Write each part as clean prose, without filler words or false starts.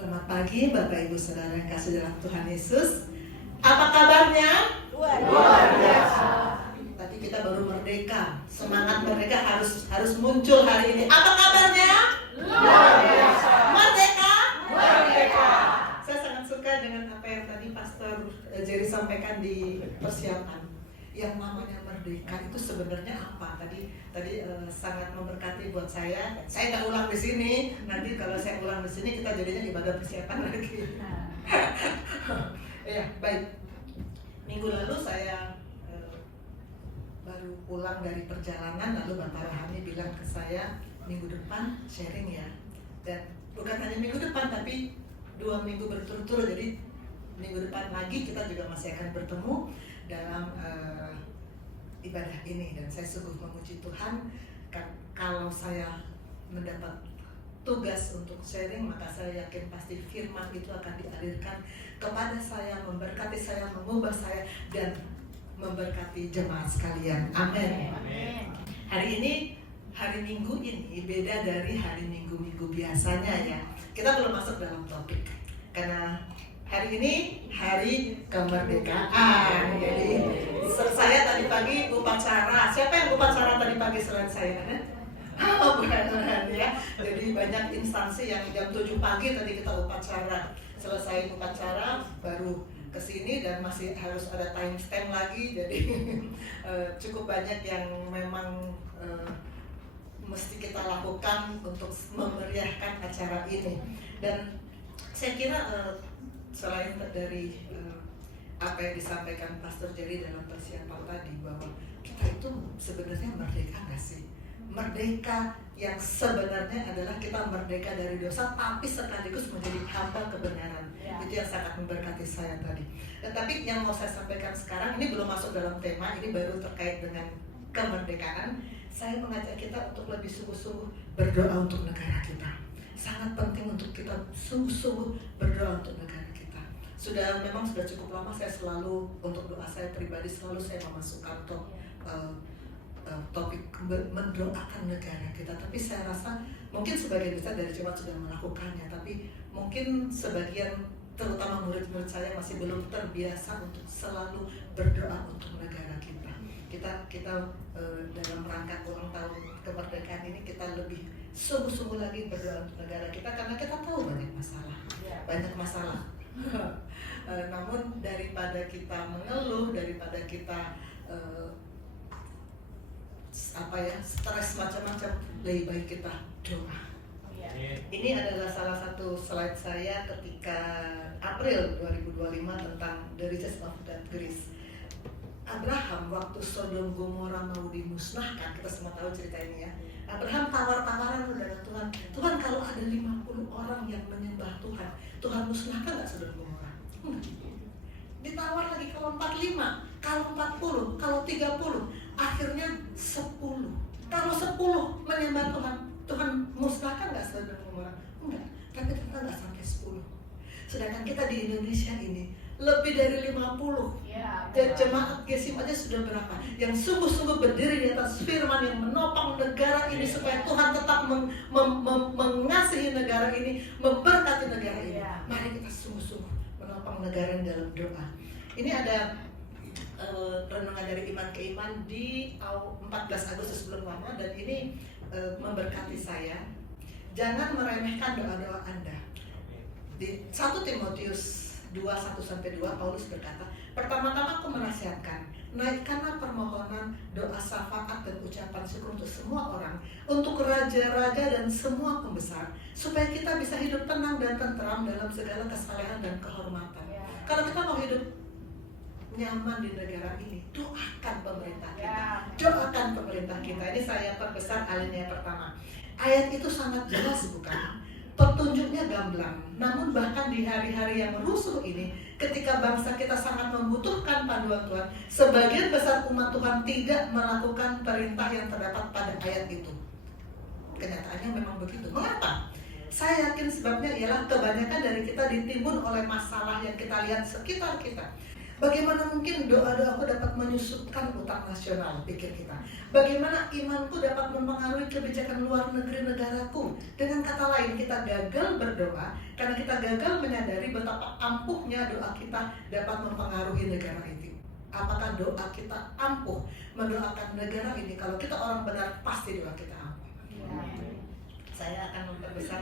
Selamat pagi Bapak Ibu Saudara yang kasih dalam Tuhan Yesus. Apa kabarnya? Luar biasa. Tadi kita baru merdeka. Semangat merdeka harus muncul hari ini. Apa kabarnya? Luar biasa. Merdeka? Merdeka. Saya sangat suka dengan apa yang tadi Pastor Jerry sampaikan di persiapan. Yang namanya merdeka itu sebenarnya apa? Tadi sangat memberkati buat saya. Saya nggak ulang di sini. Nanti kalau saya ulang di sini kita jadinya ibadah persiapan lagi. Ya, baik. Minggu lalu saya baru pulang dari perjalanan, lalu Bapak Rahani bilang ke saya, minggu depan sharing ya. Dan bukan hanya minggu depan, tapi 2 minggu berturut-turut. Jadi minggu depan lagi kita juga masih akan bertemu dalam ibadah ini. Dan saya sungguh memuji Tuhan, kalau saya mendapat tugas untuk sharing, maka saya yakin pasti firman itu akan dialirkan kepada saya, memberkati saya, mengubah saya, dan memberkati jemaat sekalian. Amin. Hari ini, hari Minggu ini beda dari hari Minggu-minggu biasanya ya. Kita belum masuk dalam topik, karena hari ini hari kemerdekaan. Jadi saya tadi pagi upacara. Siapa yang upacara tadi pagi selain saya? Oh, bukan ya. Jadi banyak instansi yang jam 7 pagi tadi kita upacara. Selesai upacara baru ke sini dan masih harus ada timestamp lagi. Jadi cukup banyak yang memang mesti kita lakukan untuk memeriahkan acara ini. Dan saya kira selain dari apa yang disampaikan Pastor Jerry dalam persiapan tadi, bahwa kita itu sebenarnya merdeka nggak sih? Merdeka yang sebenarnya adalah kita merdeka dari dosa, tapi sekaligus menjadi hamba kebenaran. Itu yang sangat memberkati saya tadi. Tetapi yang mau saya sampaikan sekarang, ini belum masuk dalam tema, ini baru terkait dengan kemerdekaan. Saya mengajak kita untuk lebih sungguh-sungguh berdoa untuk negara kita. Sangat penting untuk kita sungguh-sungguh berdoa untuk negara kita. Memang sudah cukup lama saya selalu, untuk doa saya pribadi, selalu saya memasukkan topik mendoakan negara kita. Tapi saya rasa mungkin sebagian besar dari jemaat sudah melakukannya, tapi mungkin sebagian, terutama murid-murid saya, masih belum terbiasa untuk selalu berdoa untuk negara kita. Kita dalam rangka ulang tahun kemerdekaan ini, kita lebih sungguh-sungguh lagi berdoa untuk negara kita, karena kita tahu banyak masalah. Namun daripada kita mengeluh, daripada kita stres macam-macam, lebih baik kita doa. Ini adalah salah satu slide saya ketika April 2025 tentang the riches of that grace. Abraham waktu Sodom Gomora mau dimusnahkan, kita semua tahu cerita ini ya. Abraham tawar-tawaran dengan Tuhan. Tuhan, kalau ada 50 orang yang menyembah Tuhan, Tuhan musnahkan nggak Sodom Gomora? Ditawar lagi, kalau 45, kalau 40, kalau 30, akhirnya 10. Kalau 10 menyembah Tuhan, Tuhan musnahkan nggak Sodom Gomora? Enggak, tapi ternyata nggak sampai 10. Sedangkan kita di Indonesia ini lebih dari 50. Jemaat Gesim aja sudah berapa? Yang sungguh-sungguh berdiri di atas firman, yang menopang negara ini supaya Tuhan tetap mengasihi negara ini, memberkati negara ini. Mari kita sungguh-sungguh menopang negara dalam doa. Ini ada renungan dari Iman ke Iman di 14 Agustus belum lama, dan ini memberkati saya. Jangan meremehkan doa-doa Anda. Di 1 Timotius 2:1-2, Paulus berkata, pertama-tama aku menasihatkan, naikkanlah permohonan, doa syafaat dan ucapan syukur untuk semua orang, untuk raja-raja dan semua pembesar, supaya kita bisa hidup tenang dan tenteram dalam segala kesalehan dan kehormatan. Kalau kita mau hidup nyaman di negara ini, doakan pemerintah kita. Doakan pemerintah kita. Ini saya perbesar alinea pertama. Ayat itu sangat jelas, bukan? Petunjuknya gamblang. Namun bahkan di hari-hari yang rusuh ini, ketika bangsa kita sangat membutuhkan panduan Tuhan, sebagian besar umat Tuhan tidak melakukan perintah yang terdapat pada ayat itu. Kenyataannya memang begitu. Mengapa? Saya yakin sebabnya ialah kebanyakan dari kita ditimbun oleh masalah yang kita lihat sekitar kita. Bagaimana mungkin doa-doaku dapat menyusutkan utang nasional, pikir kita. Bagaimana imanku dapat mempengaruhi kebijakan luar negeri negaraku. Dengan kata lain, kita gagal berdoa karena kita gagal menyadari betapa ampuhnya doa kita dapat mempengaruhi negara itu. Apakah doa kita ampuh mendoakan negara ini? Kalau kita orang benar, pasti doa kita ampuh. Saya akan memperbesar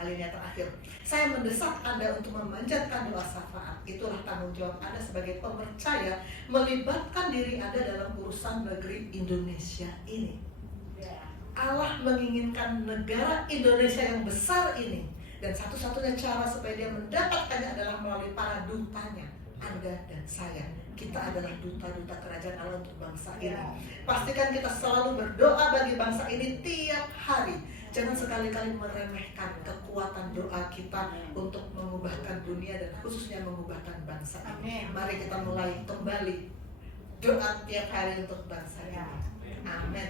alinea terakhir. Saya mendesak Anda untuk memanjatkan doa syafaat. Itulah tanggung jawab Anda sebagai pemercaya, melibatkan diri Anda dalam urusan negeri Indonesia ini. Allah menginginkan negara Indonesia yang besar ini, dan satu-satunya cara supaya dia mendapatkannya adalah melalui para dutanya, Anda dan saya. Kita adalah duta-duta kerajaan Allah untuk bangsa ini. Pastikan kita selalu berdoa bagi bangsa ini tiap hari. Jangan sekali-kali meremehkan kekuatan doa kita untuk mengubahkan dunia dan khususnya mengubahkan bangsa ini. Mari kita mulai kembali doa tiap hari untuk bangsa ini. Amin.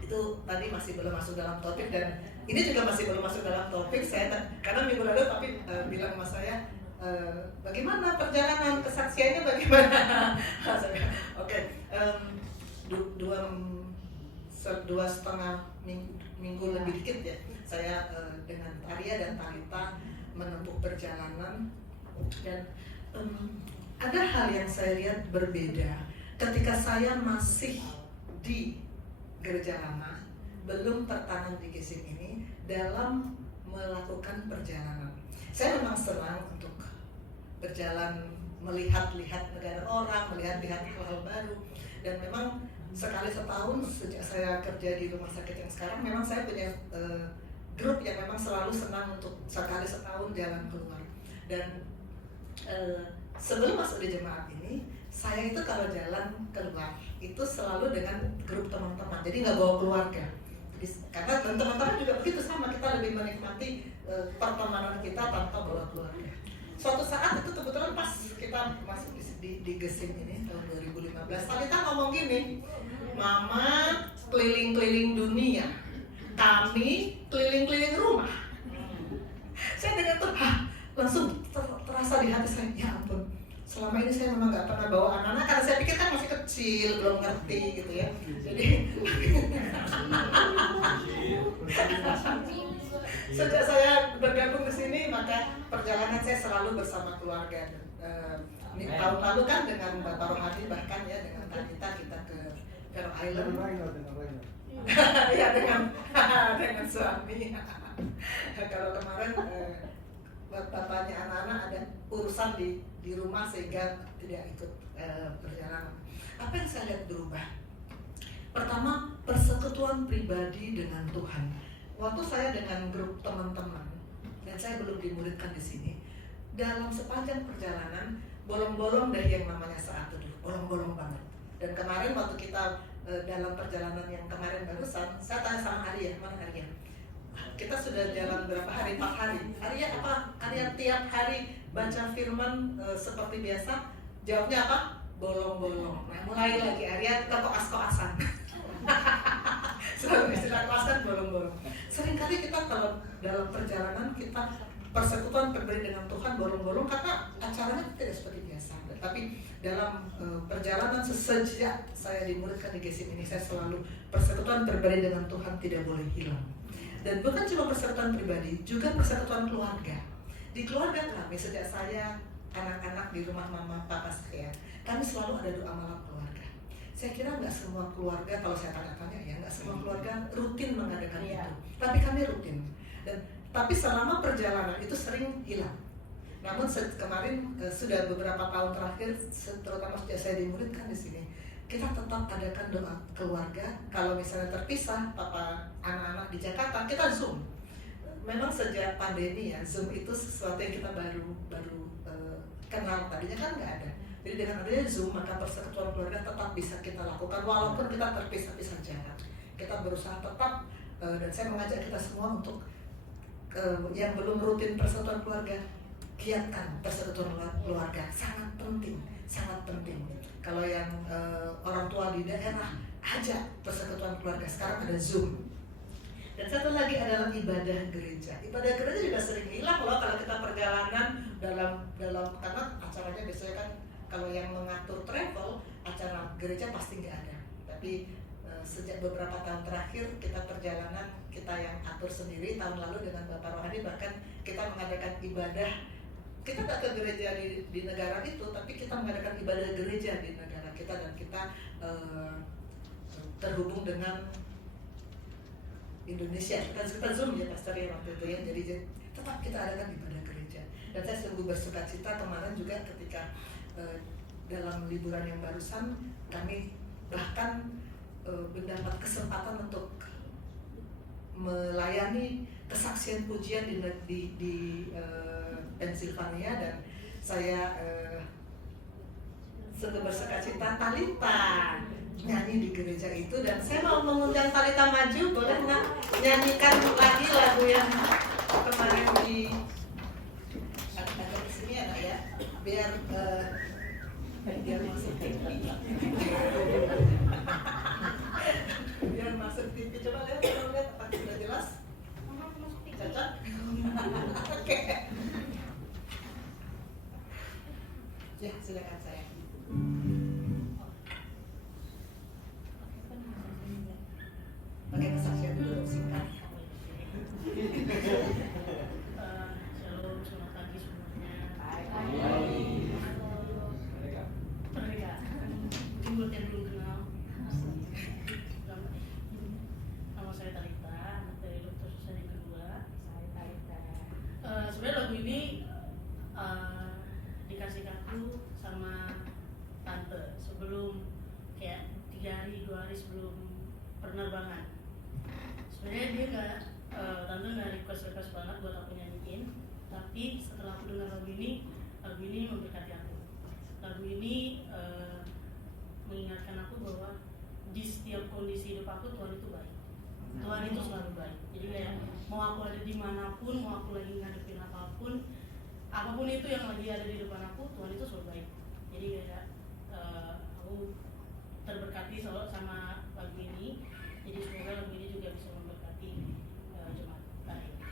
Itu tadi masih belum masuk dalam topik, dan ini juga masih belum masuk dalam topik. Saya karena minggu lalu tapi bilang sama saya, bagaimana perjalanan kesaksiannya, bagaimana? Oke, 2,5 minggu lebih dikit ya, saya dengan Arya dan Talita menempuh perjalanan, dan ada hal yang saya lihat berbeda ketika saya masih di Gereja Lama, belum tertanam di Gesim ini, dalam melakukan perjalanan. Saya memang senang untuk berjalan, melihat-lihat negara orang, melihat-lihat hal-hal baru, dan memang sekali setahun sejak saya kerja di rumah sakit yang sekarang, memang saya punya grup yang memang selalu senang untuk sekali setahun jalan keluar. Dan sebelum masuk di jemaat ini, saya itu kalau jalan keluar itu selalu dengan grup teman-teman, jadi nggak bawa keluarga. Jadi, karena teman-teman juga begitu, sama, kita lebih menikmati pertemanan kita tanpa bawa keluarga. Suatu saat itu kebetulan pas kita masuk di Gesim ini tahun 2015, Talita ngomong gini, Mama keliling-keliling dunia, kami keliling-keliling rumah. Saya dengar tuh, langsung terasa di hati saya, ya ampun, selama ini saya memang nggak pernah bawa anak-anak karena saya pikir kan masih kecil, belum ngerti gitu ya. Jadi sejak saya bergabung di sini, maka perjalanan saya selalu bersama keluarga. Tahun lalu kan dengan Bapak Rohani, bahkan ya dengan Talita kita ke Fair Island. Ya dengan suami. Kalau kemarin bapaknya anak-anak ada urusan di rumah sehingga tidak ikut perjalanan. Apa yang saya lihat berubah? Pertama, persekutuan pribadi dengan Tuhan. Waktu saya dengan grup teman-teman, dan saya belum dimuridkan di sini, dalam sepanjang perjalanan bolong-bolong dari yang namanya saat teduh, bolong-bolong banget. Dan kemarin waktu kita dalam perjalanan yang kemarin barusan, saya tanya sama Arya, mana Arya? Kita sudah jalan berapa hari? 4 hari. Arya apa? Arya tiap hari baca firman seperti biasa. Jawabnya apa? Bolong-bolong. Nah, mulai lagi Arya ke koas-koasan. Selalu istilah koasan bolong-bolong. Seringkali kita kalau dalam perjalanan kita persekutuan pribadi dengan Tuhan bolong-bolong karena acaranya tidak seperti biasa. Tapi dalam perjalanan sejak saya dimuridkan di Gesim ini, saya selalu persekutuan pribadi dengan Tuhan tidak boleh hilang. Dan bukan cuma persekutuan pribadi, juga persekutuan keluarga. Di keluarga kami, sejak saya anak-anak di rumah mama papa saya, kami selalu ada doa malam keluarga. Saya kira nggak semua keluarga, kalau saya tanya-tanya ya, nggak semua keluarga rutin mengadakan itu. Tapi kami rutin. Tapi selama perjalanan itu sering hilang. Namun kemarin sudah beberapa tahun terakhir, terutama sejak saya dimuridkan di sini, kita tetap adakan doa keluarga. Kalau misalnya terpisah, papa anak-anak di Jakarta, kita Zoom. Memang sejak pandemi ya, Zoom itu sesuatu yang kita baru kenal, tadinya kan nggak ada. Jadi dengan adanya Zoom, maka persekutuan keluarga tetap bisa kita lakukan walaupun kita terpisah-pisah jarak. Kita berusaha tetap, dan saya mengajak kita semua untuk yang belum rutin persekutuan keluarga, giatkan persekutuan keluarga, sangat penting, sangat penting. Kalau yang orang tua di daerah, ajak persekutuan keluarga. Sekarang ada Zoom. Dan satu lagi adalah ibadah gereja. Ibadah gereja juga sering hilang loh kalau kita perjalanan dalam karena acaranya biasanya kan tapi sejak beberapa tahun terakhir kita perjalanan kita yang atur sendiri. Tahun lalu dengan Bapak Rohani bahkan kita mengadakan ibadah, kita nggak ke gereja di negara itu, tapi kita mengadakan ibadah gereja di negara kita, dan kita terhubung dengan Indonesia. Kita Zoom ya Pastor ya waktu itu ya, jadi tetap kita adakan ibadah gereja. Dan saya sungguh bersuka cita kemarin juga ketika dalam liburan yang barusan kami bahkan mendapat kesempatan untuk melayani kesaksian pujian di Pennsylvania, dan saya sungguh bersuka cita Talita nyanyi di gereja itu, dan saya mau mengundang Talita maju, boleh nggak nyanyikan lagi lagu yang kemarin di agak kesini ya, ya biar masuk TV. Biar masuk TV, coba lihat apa sudah jelas? Cocok? Oke. Ya, silakan saya. Pakai kesaksian dulu singkat. Shalom, selamat pagi semuanya. Mereka, mungkin buat yang belum kenal, nama saya Talita, anak dari Dokter Susan yang kedua. Sebenarnya lagu ini dikasihkanku sama tante sebelum kayak 3 hari sebelum penerbangan. Sebenarnya dia tante nggak request banget buat aku nyanyiin, tapi setelah aku dengar lagu ini memberkati aku. Lagu ini mengingatkan aku bahwa di setiap kondisi hidup aku Tuhan itu baik. Tuhan itu selalu baik. Jadi kayak mau aku ada dimanapun, mau aku lagi ngadepin apapun itu yang lagi ada di depan aku, Tuhan itu selalu baik. Jadi kayak aku terberkati sama lagu ini. Jadi semoga lagu ini juga bisa memberkati jemaat hari ini.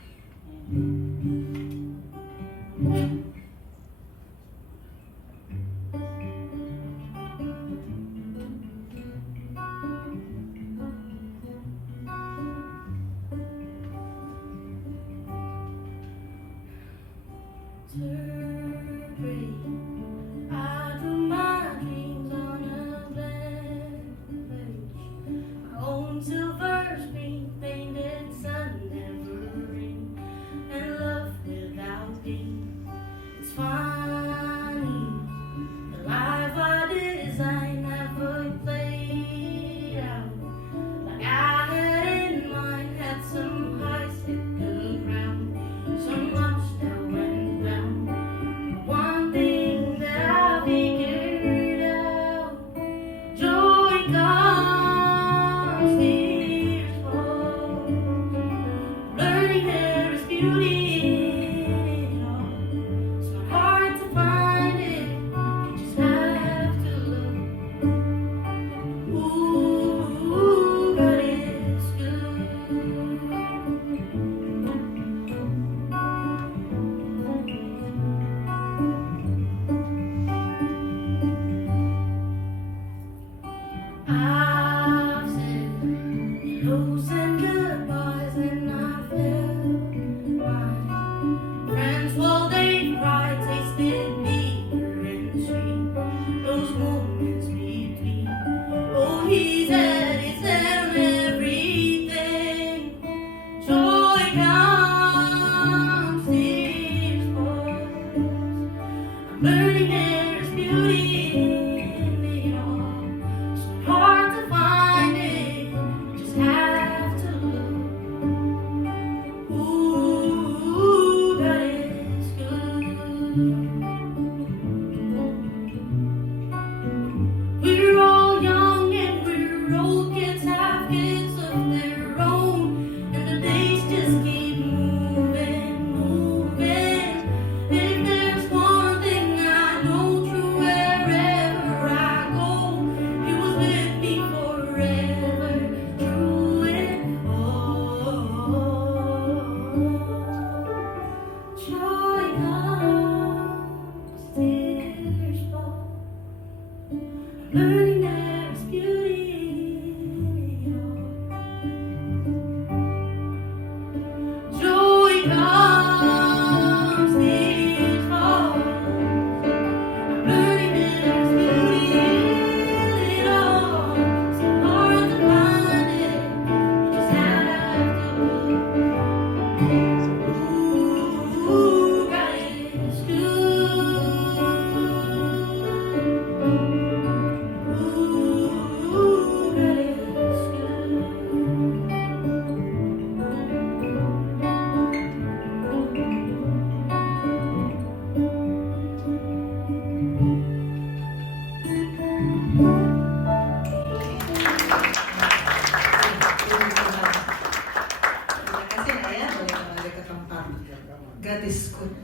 Learning there is beauty.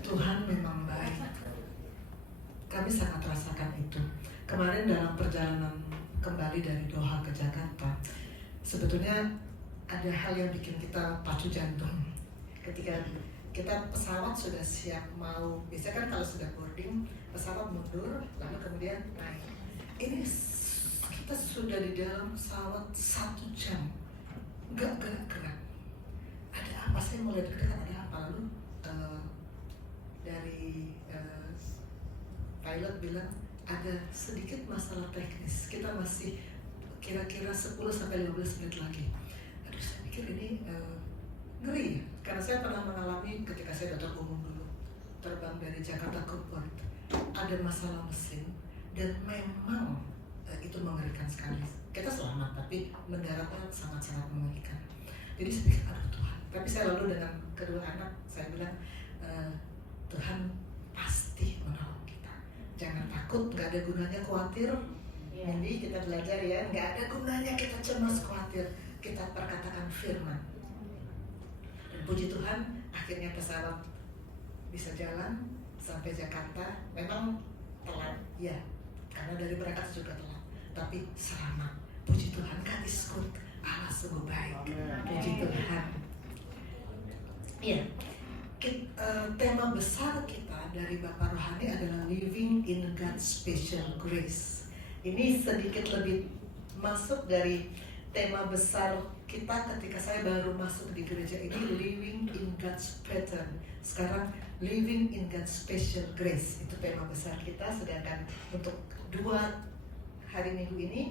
Tuhan memang baik. Kami sangat rasakan itu. Kemarin dalam perjalanan kembali dari Doha ke Jakarta, sebetulnya ada hal yang bikin kita pacu jantung. Ketika kita pesawat sudah siap mau, biasanya kan kalau sudah boarding, pesawat mundur, lalu kemudian naik. Ini kita sudah di dalam pesawat 1 jam, nggak gerak-gerak. Ada apa? Saya mulai deg-degan, ada apa? Lalu dari pilot bilang ada sedikit masalah teknis. Kita masih kira-kira 10-15 menit lagi. Aduh, saya pikir ini ngeri ya, karena saya pernah mengalami ketika saya dokter umum dulu, terbang dari Jakarta ke Perth, ada masalah mesin dan memang itu mengerikan sekali. Kita selamat, tapi mendaratnya sangat-sangat mengerikan. Jadi saya pikir, aduh Tuhan. Tapi saya lalu dengan kedua anak, saya bilang, Tuhan pasti menolong kita. Jangan takut, nggak ada gunanya khawatir. Jadi kita belajar ya, nggak ada gunanya kita cemas khawatir. Kita perkatakan firman. Dan puji Tuhan, akhirnya pesawat bisa jalan sampai Jakarta. Memang telat, ya, karena dari berangkat juga telat. Tapi selamat. Puji Tuhan, God is good. Allah sungguh baik. Puji Tuhan. Iya. Tema besar kita dari Bapak Rohani adalah Living in God's Special Grace. Ini sedikit lebih masuk dari tema besar kita ketika saya baru masuk di gereja ini, Living in God's Pattern. Sekarang Living in God's Special Grace, itu tema besar kita. Sedangkan untuk 2 hari minggu ini,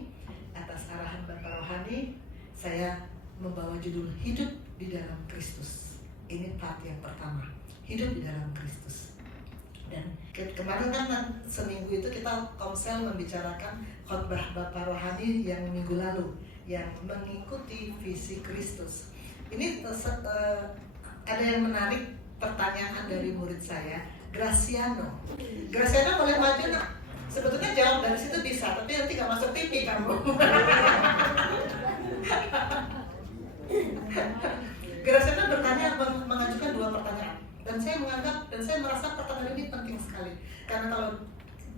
atas arahan Bapak Rohani, saya membawa judul Hidup di dalam Kristus. Ini part yang pertama, hidup di dalam Kristus. Dan kemarin kan seminggu itu kita komsel membicarakan khotbah Bapak Rohani yang minggu lalu, yang mengikuti visi Kristus. Ini ada yang menarik, pertanyaan dari murid saya, Graciano. Graciano boleh maju nak? Sebetulnya jawab dari situ bisa, tapi nanti gak masuk TV kamu. Graciano bertanya, mengajukan 2 pertanyaan, dan saya menganggap dan saya merasa pertanyaan ini penting sekali, karena kalau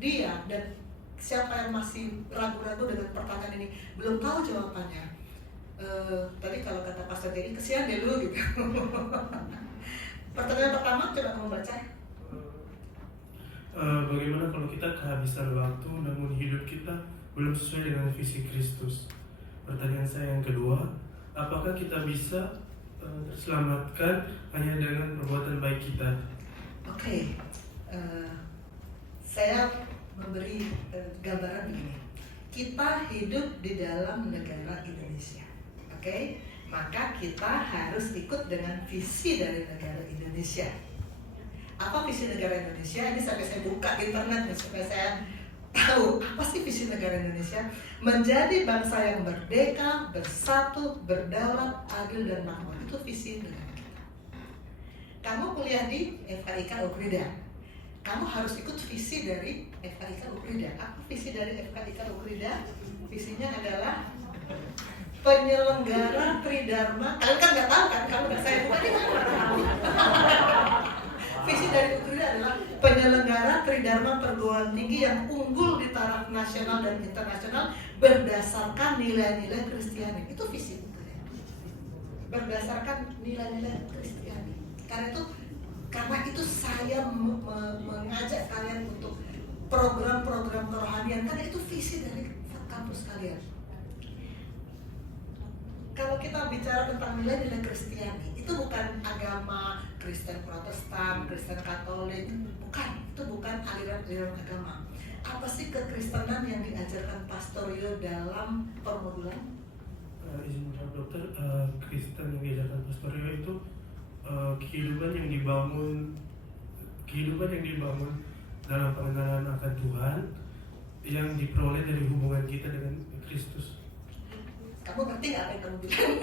dia dan siapa yang masih ragu-ragu dengan pertanyaan ini belum tahu jawabannya, tadi kalau kata Pastor Terry, kesian deh lu gitu. Pertanyaan pertama, coba kamu baca. Bagaimana kalau kita kehabisan waktu namun hidup kita belum sesuai dengan visi Kristus? Pertanyaan saya yang kedua, apakah kita bisa terselamatkan hanya dengan perbuatan baik kita? Oke, saya memberi gambaran begini. Kita hidup di dalam negara Indonesia, oke? Maka kita harus ikut dengan visi dari negara Indonesia. Apa visi negara Indonesia? Ini sampai saya buka internet supaya saya tahu apa sih visi negara Indonesia. Menjadi bangsa yang merdeka, bersatu, berdaulat, adil dan makmur. Itu visi negara kita. Kamu kuliah di FKIK Ukrida, kamu harus ikut visi dari FKIK Ukrida. Apa visi dari FKIK Ukrida? Visinya adalah penyelenggara Tridharma. Kalian kan nggak tahu kan? Kamu nggak, saya buka di mana? Visi dari Ukrida adalah penyelenggara Tridharma perguruan tinggi yang unggul di taraf nasional dan internasional berdasarkan nilai-nilai Kristiani. Itu visi Ukrida. Berdasarkan nilai-nilai Kristiani. Karena itu saya mengajak kalian untuk program-program kerohanian, karena itu visi dari kampus kalian. Kalau kita bicara tentang nilai-nilai Kristiani, itu bukan agama Kristen Protestan, Kristen Katolik, bukan. Itu bukan aliran-aliran agama. Apa sih kekristenan yang diajarkan Pastor Rio dalam permodulan? Izin dokter, Kristen yang diajarkan Pastor Rio itu kehidupan yang dibangun dalam pengenalan akan Tuhan yang diperoleh dari hubungan kita dengan Kristus. Kamu ngerti nggak apa yang kamu bilang?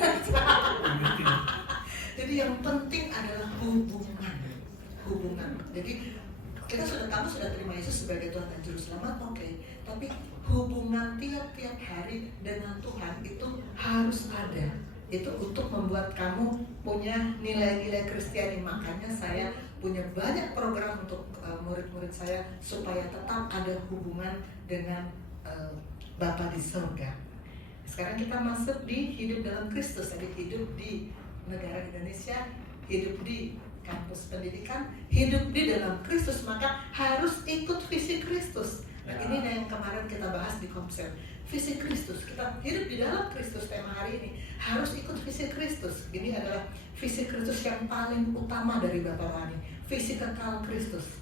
Jadi yang penting adalah hubungan. Jadi kamu sudah terima Yesus sebagai Tuhan dan Juru Selamat, oke. Tapi hubungan tiap hari dengan Tuhan itu harus ada. Itu untuk membuat kamu punya nilai-nilai Kristiani. Makanya saya punya banyak program untuk murid-murid saya supaya tetap ada hubungan dengan Bapa di surga. Sekarang kita masuk di hidup dalam Kristus, jadi hidup di negara Indonesia, hidup di kampus pendidikan, hidup di dalam Kristus, maka harus ikut visi Kristus. Nah, ini yang kemarin kita bahas di Komsel, visi Kristus. Kita hidup di dalam Kristus, tema hari ini harus ikut visi Kristus. Ini adalah visi Kristus yang paling utama dari Bapak Rohani, visi kekal Kristus.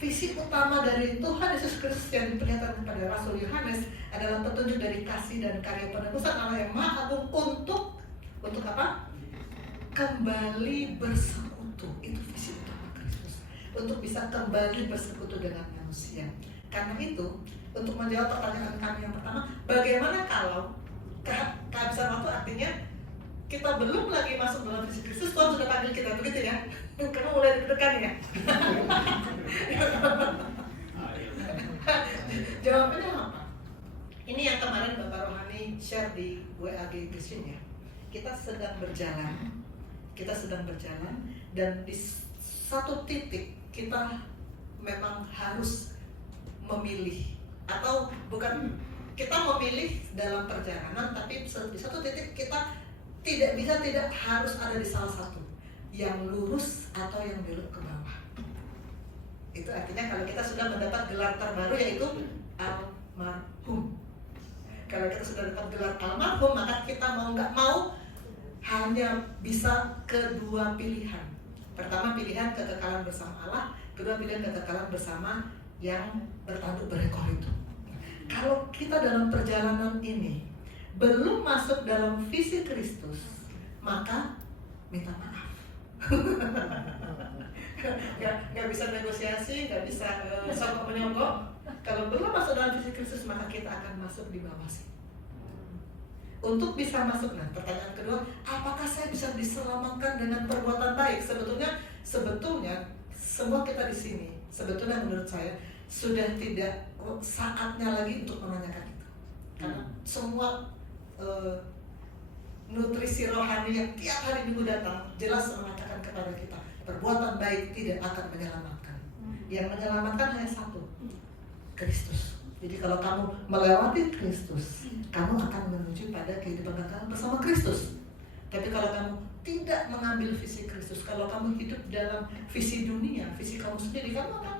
Visi utama dari Tuhan Yesus Kristus yang diperlihatkan kepada Rasul Yohanes adalah petunjuk dari kasih dan karya penebusan Allah yang Maha Agung untuk apa? Kembali bersekutu. Itu visi utama Kristus, untuk bisa kembali bersekutu dengan manusia. Karena itu, untuk menjawab pertanyaan kami yang pertama, bagaimana kalau kehabisan waktu, artinya kita belum lagi masuk dalam visi Kristus, Tuhan sudah panggil kita, begitu ya? Kamu mulai deg-degan ya? Jawabannya apa? Ini yang kemarin Bapak Rohani share di WAG Geshin ya. Kita sedang berjalan, dan di satu titik kita memang harus memilih, atau bukan kita memilih dalam perjalanan, tapi di satu titik kita tidak harus ada di salah satu, yang lurus atau yang belok ke bawah. Itu artinya kalau kita sudah mendapat gelar terbaru yaitu almarhum. Kalau kita sudah dapat gelar almarhum, maka kita mau nggak mau hanya bisa kedua pilihan. Pertama, pilihan kekekalan bersama Allah, kedua pilihan kekekalan bersama yang bertanduk berekor itu. Kalau kita dalam perjalanan ini belum masuk dalam visi Kristus, maka minta maaf. Nggak bisa negosiasi, nggak bisa sokok menyogok. Kalau belum masuk dalam visi Kristus, maka kita akan masuk di bawah sih. Untuk bisa masuk, nah pertanyaan kedua, apakah saya bisa diselamatkan dengan perbuatan baik? Sebetulnya semua kita di sini, sebetulnya menurut saya sudah tidak saatnya lagi untuk menanyakan itu. Karena semua nutrisi rohani yang tiap hari minggu datang jelas mengatakan kepada kita, perbuatan baik tidak akan menyelamatkan. Yang menyelamatkan hanya satu, Kristus. Jadi kalau kamu melewati Kristus, kamu akan menuju pada kehidupan kekal bersama Kristus. Tapi kalau kamu tidak mengambil visi Kristus, kalau kamu hidup dalam visi dunia, visi kamu sendiri, kamu akan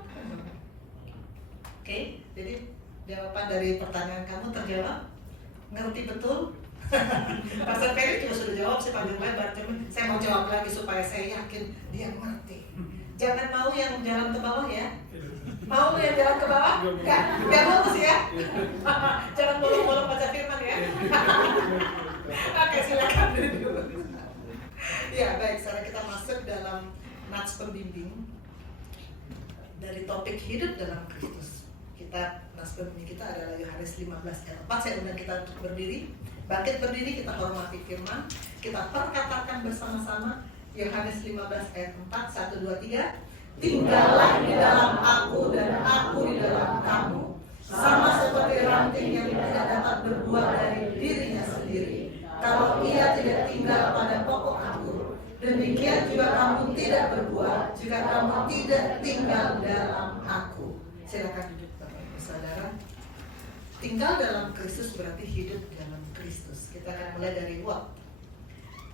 Oke, jadi jawaban dari pertanyaan kamu terjawab? Ngerti betul? Pastor Ferry juga sudah jawab sih panjang lebar, cuman saya mau jawab lagi supaya saya yakin dia mengerti. Jangan mau yang jalan ke bawah ya. Mau yang jalan ke bawah? Enggak mau sih ya. Jangan bolong-bolong baca firman ya. Oke, silakan dulu. Ya, baik, sekarang kita masuk dalam nats pembimbing dari topik hidup dalam Kristus. Nats pembimbing kita adalah Yohanes 15 ayat 4. Saya undang kita untuk berdiri. Bangkit berdiri, kita hormati firman. Kita perkatakan bersama-sama Yohanes 15 ayat 4, 1, 2, 3. Tinggallah di dalam aku dan aku di dalam kamu, sama seperti ranting yang tidak dapat berbuah dari dirinya sendiri kalau ia tidak tinggal pada pokok anggur. Demikian juga kamu tidak berbuah jika kamu tidak tinggal dalam aku. Silakan duduk Bapak Ibu Saudara. Tinggal dalam Kristus berarti hidup dalam Kristus. Kita akan mulai dari what.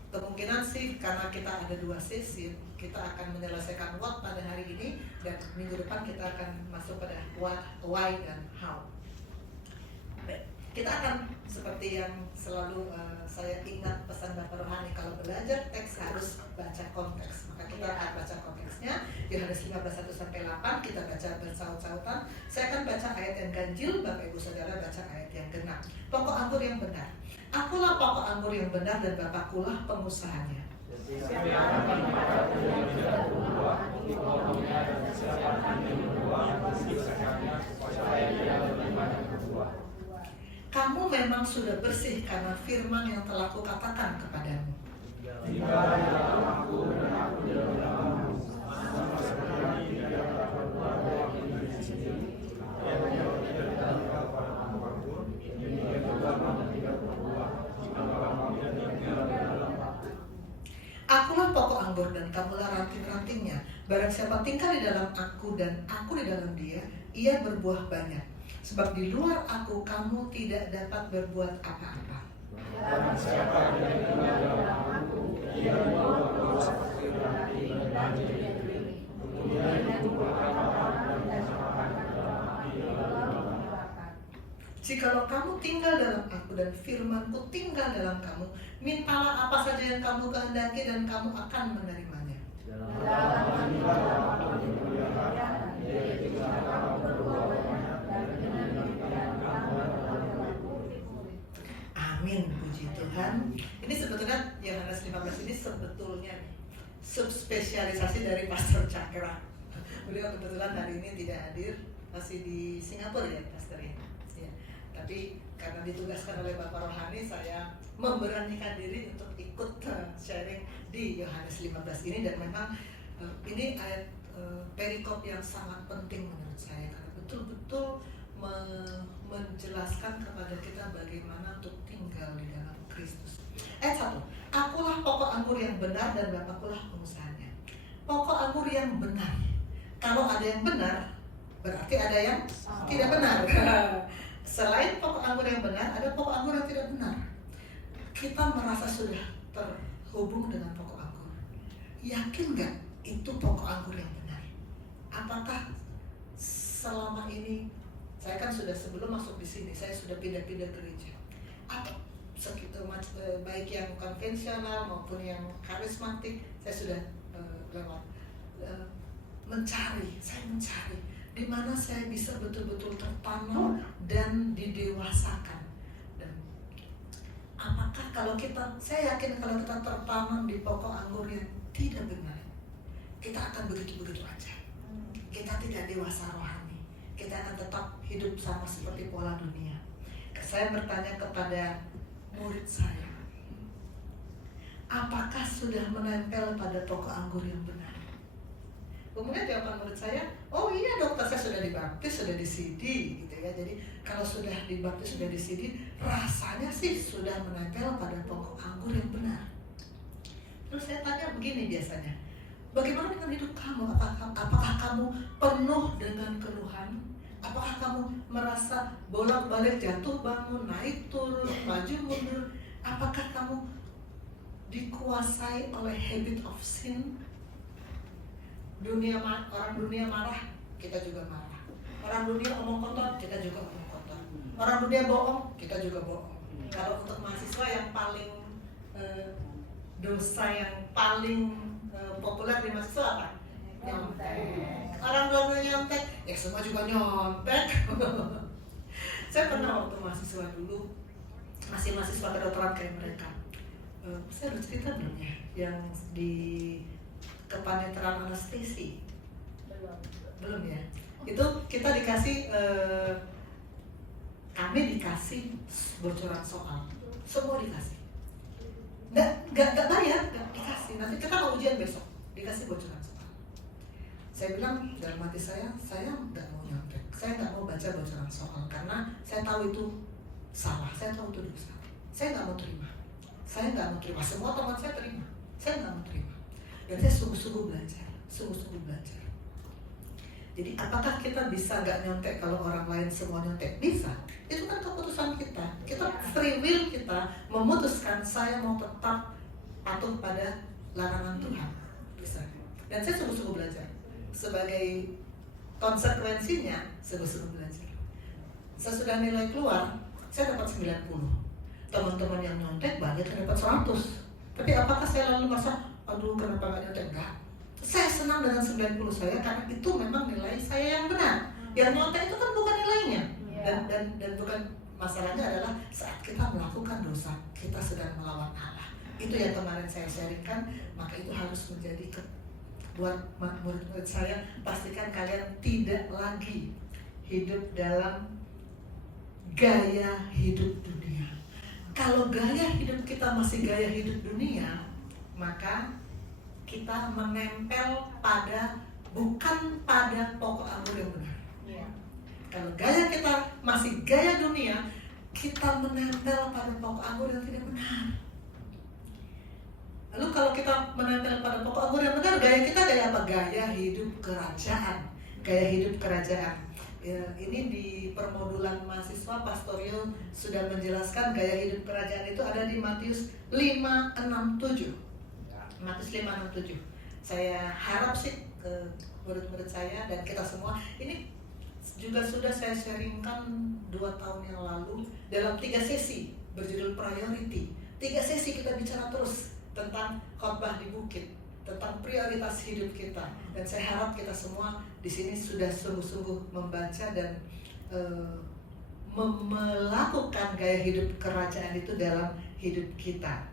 Kemungkinan sih karena kita ada 2 sesi, kita akan menyelesaikan what pada hari ini, dan minggu depan kita akan masuk pada what, why, dan how. Baik, kita akan seperti yang selalu saya ingat pesan Bapak Rohani, kalau belajar teks harus baca konteks. Maka kita akan baca konteksnya, Yohanes 15:1-8, kita baca bersaut-sautan. Saya akan baca ayat yang ganjil, Bapak Ibu Saudara baca ayat yang genap. Pokok anggur yang benar. Akulah pokok anggur yang benar dan Bapakkulah pengusahanya. Kamu memang sudah bersih karena firman yang telah kukatakan kepadamu. Akulah pokok anggur dan kamulah ranting-rantingnya. Barang siapa tinggal di dalam aku dan aku di dalam dia, ia berbuah banyak. Sebab di luar aku kamu tidak dapat berbuat apa-apa. Barang siapa yang tinggal dalam aku, ia berbuah seperti hati dan diri. Kemudian aku berkata-kata dan kata-kata dalam hati lalu mengatakan. Jikalau kamu tinggal dalam aku dan firman-Ku tinggal dalam kamu, mintalah apa saja yang kamu kehendaki dan kamu akan menerimanya. Dalam inilah kamu dimuliakan, yaitu kamu berbuah banyak dan dengan demikian kamu adalah murid-murid. Amin, puji Tuhan. Ini sebetulnya Yohanes 15 ini sebetulnya subspesialisasi dari Pastor Cakra. Beliau kebetulan hari ini tidak hadir, masih di Singapura ya Pastor ya. Tapi karena ditugaskan oleh Bapak Rohani, saya memberanikan diri untuk ikut sharing di Yohanes 15 ini. Dan memang ini ayat perikop yang sangat penting menurut saya, karena betul-betul menjelaskan kepada kita bagaimana untuk tinggal di dalam Kristus. Ayat 1, akulah pokok anggur yang benar dan Bapakkulah pengusahanya. Pokok anggur yang benar. Kalau ada yang benar, berarti ada yang tidak benar. Selain pokok anggur yang benar, ada pokok anggur yang tidak benar. Kita merasa sudah terhubung dengan pokok anggur. Yakin nggak itu pokok anggur yang benar? Apakah selama ini, saya kan sudah sebelum masuk di sini, saya sudah pindah-pindah gereja. Apa segitu baik yang konvensional maupun yang karismatik, saya sudah lewat. Saya mencari di mana saya bisa betul-betul tertanam dan didewasakan. Dan apakah saya yakin kalau kita tertanam di pokok anggur yang tidak benar, kita akan begitu-begitu aja. Kita tidak dewasa rohani. Kita akan tetap hidup sama seperti pola dunia. Saya bertanya kepada murid saya, apakah sudah menempel pada pokok anggur yang benar? Kemudian jawaban murid saya, oh iya dokter, saya sudah dibaptis, sudah disidi gitu ya. Jadi kalau sudah dibaptis, sudah disidi, rasanya sih sudah menempel pada pokok anggur yang benar. Terus saya tanya begini biasanya, bagaimana dengan hidup kamu? Apakah kamu penuh dengan keluhan? Apakah kamu merasa bolak-balik jatuh bangun, naik turun, maju mundur? Apakah kamu dikuasai oleh habit of sin? Orang dunia marah, kita juga marah. Orang dunia omong kotor, kita juga omong kotor. Orang dunia bohong, kita juga bohong. Kalau untuk mahasiswa yang paling dosa yang paling populer di mahasiswa apa? Nyontek. Orang dunia nyontek, ya semua juga nyontek. Saya pernah waktu mahasiswa dulu, masih mahasiswa kedokteran kayak mereka. Saya udah cerita belum ya? Yang di kepaniteran anestesi belum ya? Itu kita dikasih kami dikasih bocoran soal, semua dikasih, nggak bayar, nggak dikasih. Nanti kita mau ujian besok, dikasih bocoran soal. Saya bilang dalam hati saya nggak mau nyontek, saya nggak mau baca bocoran soal karena saya tahu itu salah, saya tahu itu dosa. Saya nggak mau terima, semua teman saya terima, saya nggak mau terima. Dan saya sungguh-sungguh belajar. Jadi apakah kita bisa nggak nyontek kalau orang lain semua nyontek? Bisa. Itu kan keputusan kita. Kita free will kita memutuskan saya mau tetap patuh pada larangan Tuhan. Bisa. Dan saya sungguh-sungguh belajar. Sebagai konsekuensinya, sungguh-sungguh belajar. Sesudah nilai keluar, saya dapat 90. Teman-teman yang nyontek banyak yang dapat 100. Tapi apakah saya lalu merasa, aduh kenapa gak nyontek? Enggak. Saya senang dengan 90 saya karena itu memang nilai saya yang benar. Yang nyontek itu kan bukan nilainya. Dan bukan masalahnya adalah saat kita melakukan dosa, kita sedang melawan Allah. Itu yang kemarin saya sharingkan. Maka itu harus menjadi buat murid-murid saya, pastikan kalian tidak lagi hidup dalam gaya hidup dunia. Kalau gaya hidup kita masih gaya hidup dunia, maka kita menempel bukan pada pokok anggur yang benar. Kalau gaya kita masih gaya dunia, kita menempel pada pokok anggur yang tidak benar. Lalu kalau kita menempel pada pokok anggur yang benar, gaya kita gaya apa? Gaya hidup kerajaan. Gaya hidup kerajaan. Ya, ini di permodulan mahasiswa Pastorio sudah menjelaskan gaya hidup kerajaan itu ada di Matius 5:6-7. Matius 5:6-7. Saya harap sih ke murid-murid saya dan kita semua, ini juga sudah saya sharingkan 2 tahun yang lalu dalam 3 sesi berjudul Priority. 3 sesi kita bicara terus tentang khotbah di bukit, tentang prioritas hidup kita, dan saya harap kita semua di sini sudah sungguh-sungguh membaca dan melakukan gaya hidup kerajaan itu dalam hidup kita.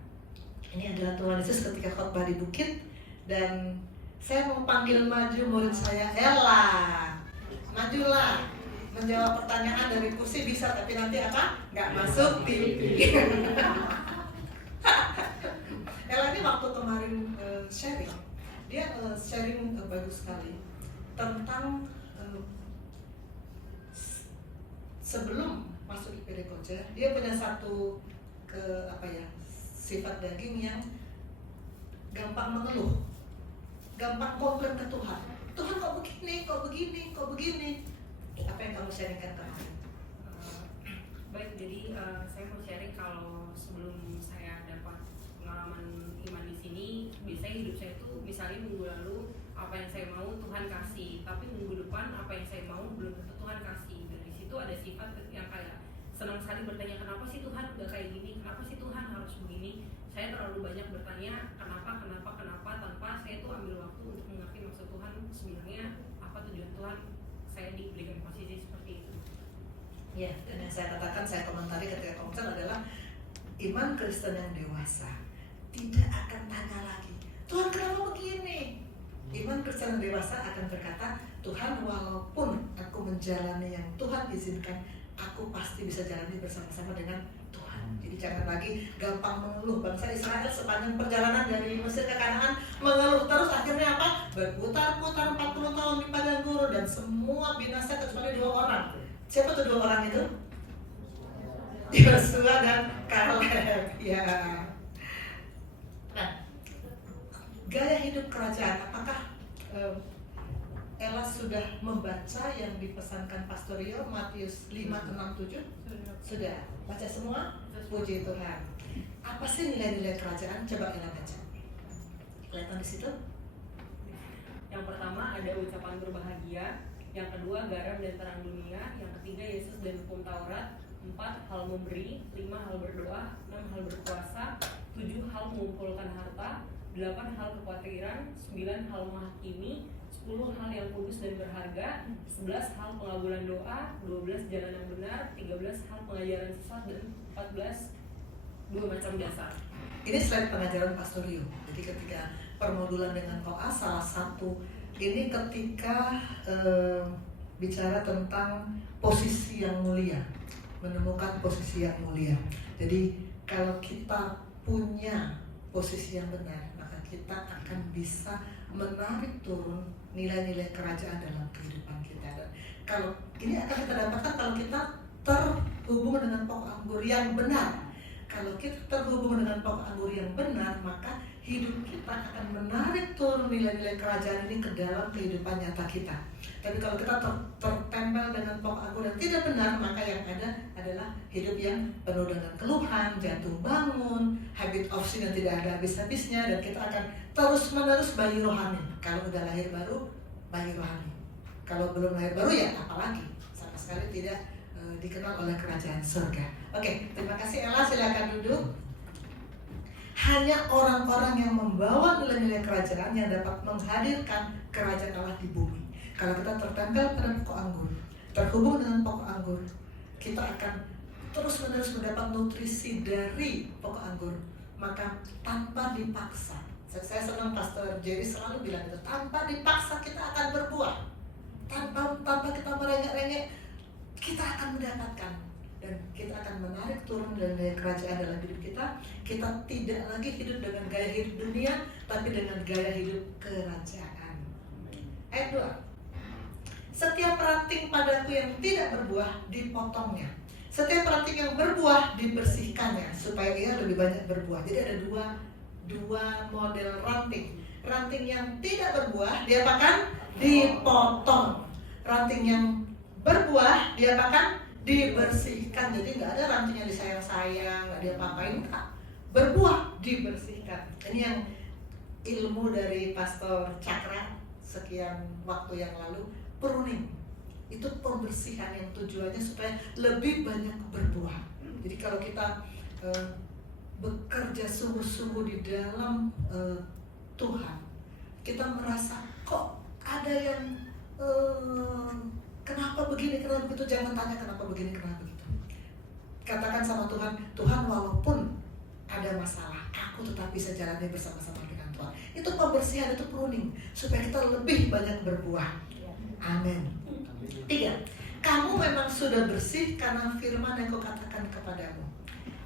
Ini adalah Tuhan Yesus ketika khotbah di bukit, dan saya mau panggil maju murid saya, Ella, majulah menjawab pertanyaan dari kursi bisa, tapi nanti apa? Nggak masuk TV. Ella ini waktu kemarin sharing, dia sharing bagus sekali tentang sebelum masuk IPD Kocer, dia punya satu sifat daging yang gampang mengeluh, gampang komplain ke Tuhan. Tuhan kok begini, kok begini, kok begini. Apa yang kamu sharingkan kemarin? Baik, jadi saya mau sharing kalau sebelum saya dapat pengalaman iman di sini, biasanya hidup saya itu misalnya minggu lalu apa yang saya mau Tuhan kasih, tapi minggu depan apa yang saya mau belum tentu Tuhan kasih. Dan di situ ada sifat yang kayak senang sekali bertanya, kenapa sih Tuhan udah kayak gini, kenapa sih Tuhan harus begini. Saya terlalu banyak bertanya kenapa tanpa saya tuh ambil waktu untuk mengerti maksud Tuhan sebenarnya apa tujuan Tuhan saya diberikan posisi seperti itu. Ya, dan yang saya katakan, saya komentari ketika konser adalah iman Kristen yang dewasa tidak akan tanya lagi, Tuhan kenapa begini? Iman Kristen yang dewasa akan berkata, Tuhan walaupun aku menjalani yang Tuhan izinkan, aku pasti bisa jalani bersama-sama dengan Tuhan. Jadi jangan lagi gampang mengeluh. Bangsa Israel sepanjang perjalanan dari Mesir ke Kanaan mengeluh terus, akhirnya apa? Berputar-putar 40 tahun di padang gurun dan semua binasa kecuali 2 orang. Siapa tuh 2 orang itu? Yosua dan Kaleb. Ya. Nah, gaya hidup kerajaan, apakah Ella sudah membaca yang dipesankan Pastorio Matius 5:6-7? Sudah. Baca semua? Puji Tuhan. Apa sih nilai-nilai kerajaan? Coba Ella baca. Kelihatan di situ? Yang pertama ada ucapan berbahagia, yang kedua garam dan terang dunia, yang ketiga Yesus dan hukum Taurat, 4 hal memberi, 5 hal berdoa, 6 hal berpuasa, 7 hal mengumpulkan harta, 8 hal kekhawatiran, 9 hal menghakimi, 10 hal yang kudus dan berharga, 11 hal pengabulan doa, 12 jalan yang benar, 13 hal pengajaran sesat, dan 14 2 macam dasar. Ini slide pengajaran Pastorio. Jadi ketika permodulan dengan koas, salah satu ini ketika bicara tentang posisi yang mulia, menemukan posisi yang mulia. Jadi kalau kita punya posisi yang benar, maka kita akan bisa menarik turun nilai-nilai kerajaan dalam kehidupan kita. Dan kalau ini akan kita dapatkan kalau kita terhubung dengan pokok anggur yang benar. Kalau kita terhubung dengan pokok anggur yang benar, maka hidup kita akan menarik turun nilai-nilai kerajaan ini ke dalam kehidupan nyata kita. Tapi kalau kita tertempel dengan pokok anggur yang tidak benar, maka yang ada adalah hidup yang penuh dengan keluhan, jatuh bangun, habit of sin yang tidak ada habis-habisnya, dan kita akan terus-menerus bayi rohani. Kalau udah lahir baru, bayi rohani. Kalau belum lahir baru, ya apalagi, sama sekali tidak dikenal oleh kerajaan surga. Oke, terima kasih Ella, silakan duduk. Hanya orang-orang yang membawa nilai-nilai kerajaan yang dapat menghadirkan kerajaan Allah di bumi. Kalau kita tertempel pada pokok anggur, terhubung dengan pokok anggur, kita akan terus-menerus mendapat nutrisi dari pokok anggur. Maka tanpa dipaksa, saya senang Pastor Jerry selalu bilang itu, tanpa dipaksa kita akan berbuah. Tanpa kita merengek-rengek, kita akan mendapatkan, dan kita akan menarik turun dari kerajaan dalam hidup kita. Kita tidak lagi hidup dengan gaya hidup dunia, tapi dengan gaya hidup kerajaan. Ayat 2. Setiap ranting padaku yang tidak berbuah dipotongnya, setiap ranting yang berbuah dibersihkannya, supaya ia lebih banyak berbuah. Jadi ada 2 dua model ranting. Ranting yang tidak berbuah diapakan? Dipotong. Ranting yang berbuah diapakan? Dibersihkan. Jadi nggak ada ranting yang disayang-sayang, nggak diapa-apain, enggak. Berbuah, dibersihkan. Ini yang ilmu dari Pastor Cakra sekian waktu yang lalu, pruning. Itu pembersihan yang tujuannya supaya lebih banyak berbuah. Jadi kalau kita bekerja sungguh-sungguh di dalam Tuhan, kita merasa kok ada yang kenapa begini, kenapa begitu, jangan tanya kenapa begini, kenapa begitu. Katakan sama Tuhan, Tuhan walaupun ada masalah, aku tetap bisa jalani bersama-sama dengan Tuhan. Itu pembersihan, itu pruning, supaya kita lebih banyak berbuah. Amin. 3. Kamu memang sudah bersih karena firman yang kau katakan kepadamu.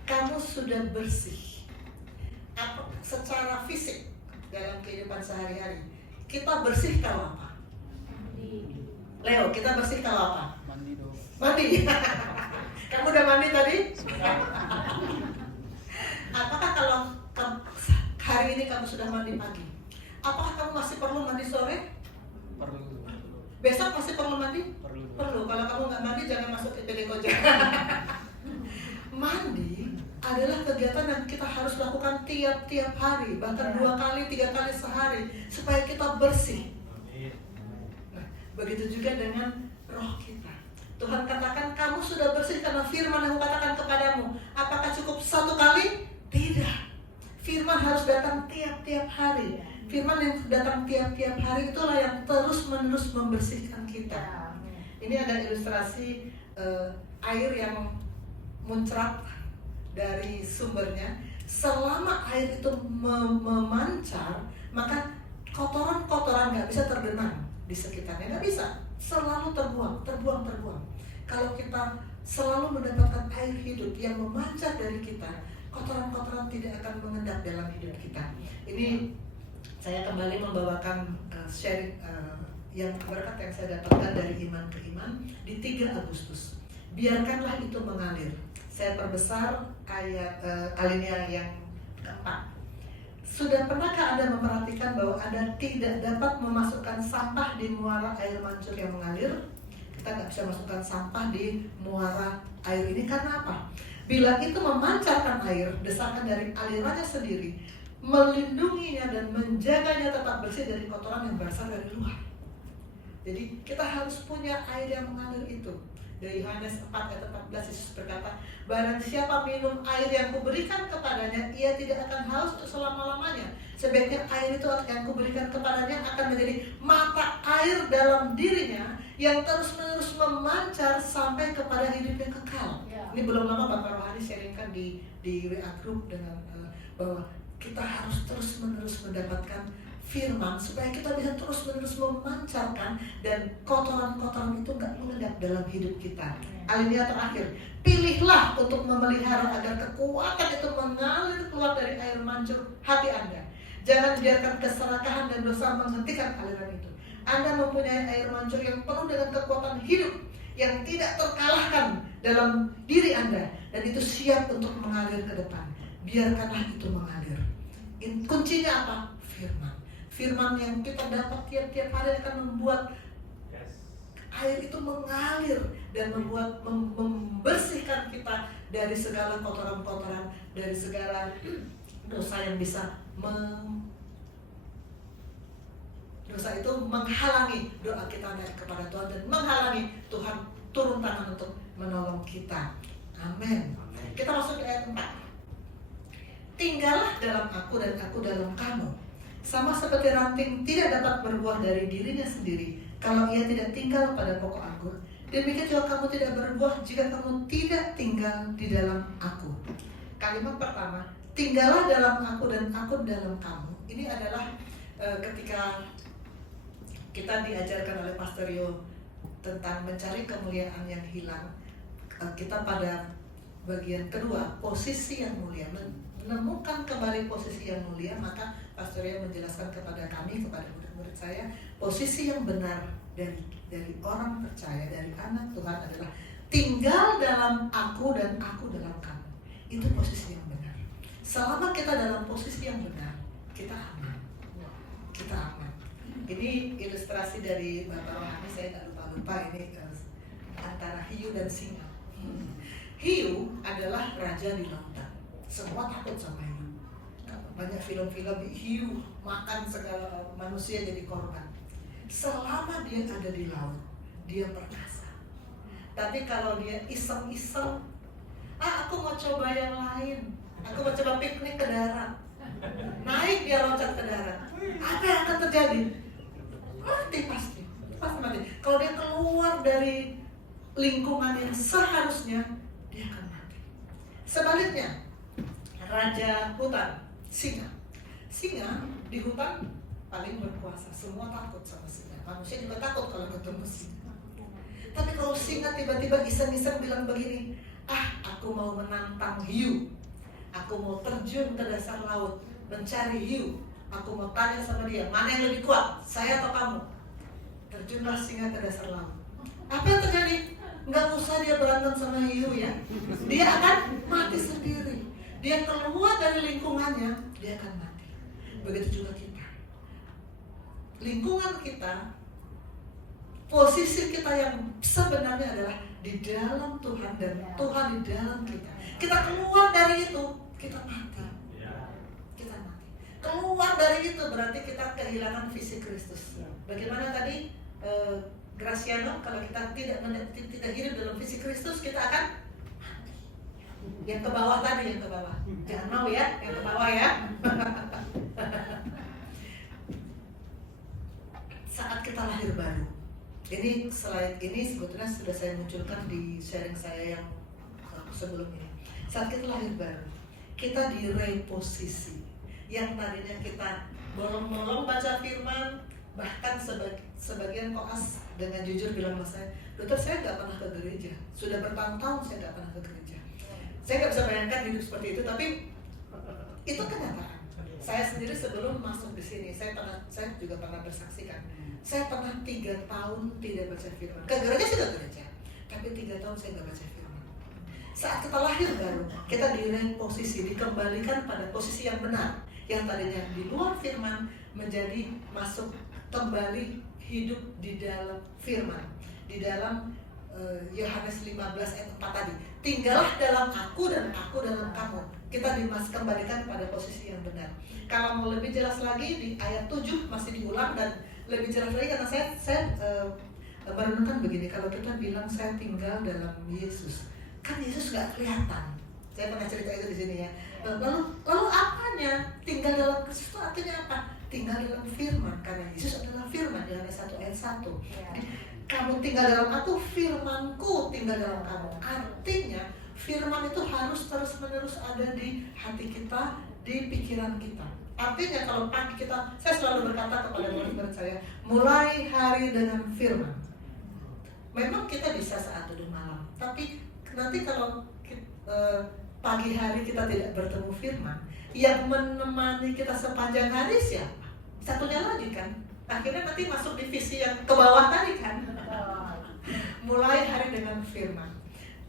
Kamu sudah bersih. Apa? Secara fisik dalam kehidupan sehari-hari, kita bersih kalau apa? Leo, kita bersih kalau apa? Mandi dong. Mandi. Kamu udah mandi tadi? Apakah kalau hari ini kamu sudah mandi pagi? Apakah kamu masih perlu mandi sore? Perlu. Besok masih perlu mandi? Perlu. Perlu. Kalau kamu nggak mandi, jangan masuk IPD Koja. Mandi adalah kegiatan yang kita harus lakukan tiap-tiap hari, bahkan 2 kali, 3 kali sehari, supaya kita bersih. Nah, begitu juga dengan roh kita. Tuhan katakan kamu sudah bersih karena firman yang katakan kepadamu. Apakah cukup 1 kali? Tidak. Firman harus datang tiap-tiap hari. Firman yang datang tiap-tiap hari itulah yang terus-menerus membersihkan kita. Ini ada ilustrasi air yang muncrat dari sumbernya. Selama air itu memancar, maka kotoran-kotoran nggak bisa terbenam di sekitarnya, nggak bisa. Selalu terbuang. Kalau kita selalu mendapatkan air hidup yang memancar dari kita, kotoran-kotoran tidak akan mengendap dalam hidup kita. Ini saya kembali membawakan sharing yang berkat yang saya dapatkan dari iman ke iman di 3 Agustus. Biarkanlah itu mengalir. Saya perbesar ayat alinea yang keempat. Sudah pernahkah Anda memperhatikan bahwa Anda tidak dapat memasukkan sampah di muara air mancur yang mengalir? Kita nggak bisa masukkan sampah di muara air ini karena apa? Bila itu memancarkan air, desakan dari alirannya sendiri melindunginya dan menjaganya tetap bersih dari kotoran yang berasal dari luar. Jadi kita harus punya air yang mengalir itu. Dari Yohanes 4 ayat 14 Yesus berkata, barang siapa minum air yang kuberikan kepadanya, ia tidak akan haus untuk selama-lamanya. Sebaliknya air itu yang kuberikan kepadanya akan menjadi mata air dalam dirinya yang terus-menerus memancar sampai kepada hidup yang kekal. Ini belum lama Bapak Rohani sharingkan di WA group dengan bahwa kita harus terus-menerus mendapatkan firman supaya kita bisa terus-menerus memancarkan dan kotoran-kotoran itu nggak mengendap dalam hidup kita. Alinea terakhir, pilihlah untuk memelihara agar kekuatan itu mengalir keluar dari air mancur hati Anda. Jangan biarkan keserakahan dan dosa menghentikan aliran itu. Anda mempunyai air mancur yang penuh dengan kekuatan hidup yang tidak terkalahkan dalam diri Anda, dan itu siap untuk mengalir ke depan. Biarkanlah itu mengalir. Kuncinya apa? Firman. Firman yang kita dapat tiap-tiap hari akan membuat air itu mengalir dan membersihkan kita dari segala kotoran-kotoran, dari segala dosa yang bisa dosa itu menghalangi doa kita naik kepada Tuhan dan menghalangi Tuhan turun tangan untuk menolong kita. Amin. Kita masuk ke ayat 4. Tinggallah dalam aku dan aku dalam kamu. Sama seperti ranting tidak dapat berbuah dari dirinya sendiri kalau ia tidak tinggal pada pokok anggur, demikian juga kamu tidak berbuah jika kamu tidak tinggal di dalam aku. Kalimat pertama, tinggallah dalam aku dan aku dalam kamu. Ini adalah ketika kita diajarkan oleh Pastor Yo tentang mencari kemuliaan yang hilang. Kita pada bagian kedua, posisi yang mulia, menemukan kembali posisi yang mulia. Maka Pastor Yo menjelaskan kepada kami, kepada murid-murid saya, posisi yang benar dari orang percaya, dari anak Tuhan adalah tinggal dalam aku dan aku dalam kamu. Itu posisi yang benar. Selama kita dalam posisi yang benar, kita aman. Kita aman. Ini ilustrasi dari Bapak Rohani, saya nggak lupa ini antara hiu dan singa. Hiu adalah raja di lautan. Semua takut sama hiu. Banyak film-film hiu makan segala manusia jadi korban. Selama dia ada di laut, dia perkasa. Tapi kalau dia iseng-iseng, aku mau coba yang lain, aku mau coba piknik ke darat, naik dia loncat ke darat, apa yang akan terjadi? Mati pasti mati. Kalau dia keluar dari lingkungan yang seharusnya, dia akan mati. Sebaliknya, raja hutan, singa di hutan paling berkuasa, semua takut sama singa. Manusia juga takut kalau ketemu singa. Tapi kalau singa tiba-tiba iseng-iseng bilang begini, aku mau menantang hiu, aku mau terjun ke dasar laut mencari hiu, aku mau tanya sama dia, mana yang lebih kuat, saya atau kamu? Terjunlah singa ke dasar laut. Apa yang terjadi? Nggak usah dia berantem sama hiu ya, dia akan mati sendiri. Dia keluar dari lingkungannya, dia akan mati. Begitu juga kita. Lingkungan kita, posisi kita yang sebenarnya adalah di dalam Tuhan dan Tuhan di dalam kita. Kita keluar dari itu, kita mati. Kita mati. Keluar dari itu berarti kita kehilangan visi Kristus. Bagaimana tadi Graciano, kalau kita tidak hidup dalam visi Kristus, kita akan mati. Yang ke bawah tadi, yang ke bawah. Jangan mau ya, yang ke bawah ya. Saat kita lahir baru. Ini slide ini sebetulnya sudah saya munculkan di sharing saya yang sebelum ini. Saat kita lahir baru, kita direposisi. Yang tadinya kita bolong-bolong baca firman, bahkan sebagian koas dengan jujur bilang sama saya, dokter saya nggak pernah ke gereja, sudah bertahun-tahun saya nggak pernah ke gereja. Saya nggak bisa bayangkan hidup seperti itu, tapi itu kenyataan. Saya sendiri sebelum masuk di sini, saya juga pernah bersaksikan. Saya pernah 3 tahun tidak baca firman. Ke gereja sudah gereja, tapi 3 tahun saya nggak baca firman. Saat kita lahir baru, kita direposisi, dikembalikan pada posisi yang benar. Yang tadinya di luar firman menjadi masuk kembali hidup di dalam firman. Di dalam Yohanes 15 ayat 4 tadi, tinggallah dalam aku dan aku dalam kamu. Kita kembalikan pada posisi yang benar. Kalau mau lebih jelas lagi di ayat 7 masih diulang dan lebih jelas lagi karena saya merenungkan begini, kalau kita bilang saya tinggal dalam Yesus, kan Yesus nggak kelihatan. Saya pernah cerita itu di sini ya. Lalu apanya? Tinggal dalam Kristus itu artinya apa? Tinggal dalam firman, karena Yesus adalah firman. Yohanes 1 ayat 1. Kamu tinggal dalam aku, firmanku tinggal dalam kamu. Artinya firman itu harus terus-menerus ada di hati kita, di pikiran kita. Artinya kalau pagi kita, saya selalu berkata kepada murid-murid saya, mulai hari dengan firman. Memang kita bisa saat duduk malam, tapi nanti kalau pagi hari kita tidak bertemu firman, yang menemani kita sepanjang hari siapa? Satunya lagi kan? Akhirnya nanti masuk divisi yang ke bawah tadi kan? Mulai hari dengan firman.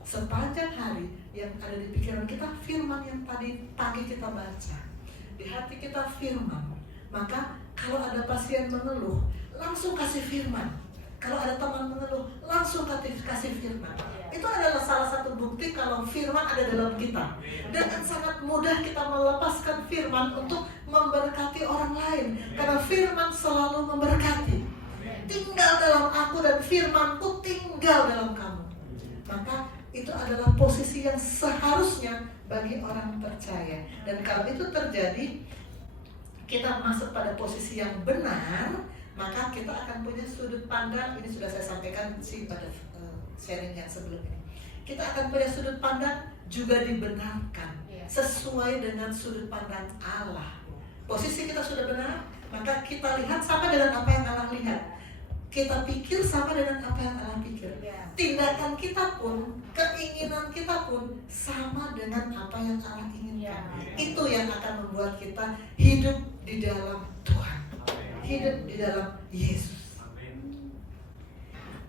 Sepanjang hari yang ada di pikiran kita, firman yang tadi pagi kita baca. Di hati kita firman. Maka kalau ada pasien mengeluh, langsung kasih firman. Kalau ada teman mengeluh, langsung kasih firman. Itu adalah salah satu bukti kalau firman ada dalam kita. Dengan sangat mudah kita melepaskan firman untuk memberkati orang lain. Karena firman selalu memberkati. Tinggal dalam aku dan firmanku tinggal dalam kamu. Maka itu adalah posisi yang seharusnya bagi orang percaya. Dan kalau itu terjadi, kita masuk pada posisi yang benar, maka kita akan punya sudut pandang. Ini sudah saya sampaikan sih pada sharing yang sebelum ini. Kita akan punya sudut pandang juga dibenarkan sesuai dengan sudut pandang Allah. Posisi kita sudah benar, maka kita lihat sama dengan apa yang Allah lihat. Kita pikir sama dengan apa yang Allah pikir. Tindakan kita pun, keinginan kita pun sama dengan apa yang Allah inginkan. Itu yang akan membuat kita hidup di dalam Tuhan, hidup di dalam Yesus.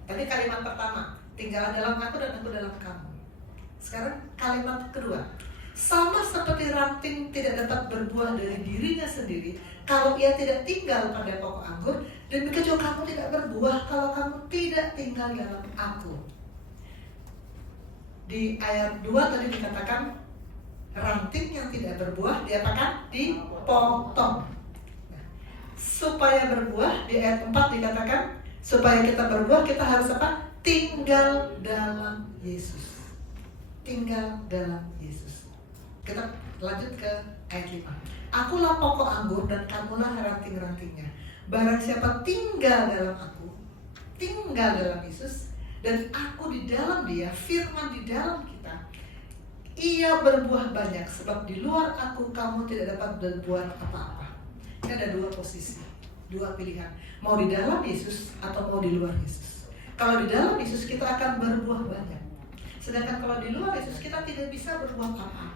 Tadi kalimat pertama, tinggal dalam aku dan aku dalam kamu. Sekarang kalimat kedua, Sama seperti ranting tidak dapat berbuah dari dirinya sendiri kalau ia tidak tinggal pada pokok anggur, demikian juga kamu tidak berbuah kalau kamu tidak tinggal dalam aku. Di ayat 2 tadi dikatakan ranting yang tidak berbuah diapakan? Dipotong. Nah, supaya berbuah, di ayat 4 dikatakan supaya kita berbuah kita harus apa? Tinggal dalam Yesus. Tinggal dalam Yesus. Kita lanjut ke ayat 5. Akulah pokok anggur dan kamulah ranting-rantingnya. Barang siapa tinggal dalam aku, tinggal dalam Yesus, dan aku di dalam dia, firman di dalam kita, ia berbuah banyak. Sebab di luar aku kamu tidak dapat berbuat apa-apa. Ini ada dua posisi, dua pilihan. Mau di dalam Yesus atau mau di luar Yesus. Kalau di dalam Yesus kita akan berbuah banyak. Sedangkan kalau di luar Yesus kita tidak bisa berbuat apa-apa.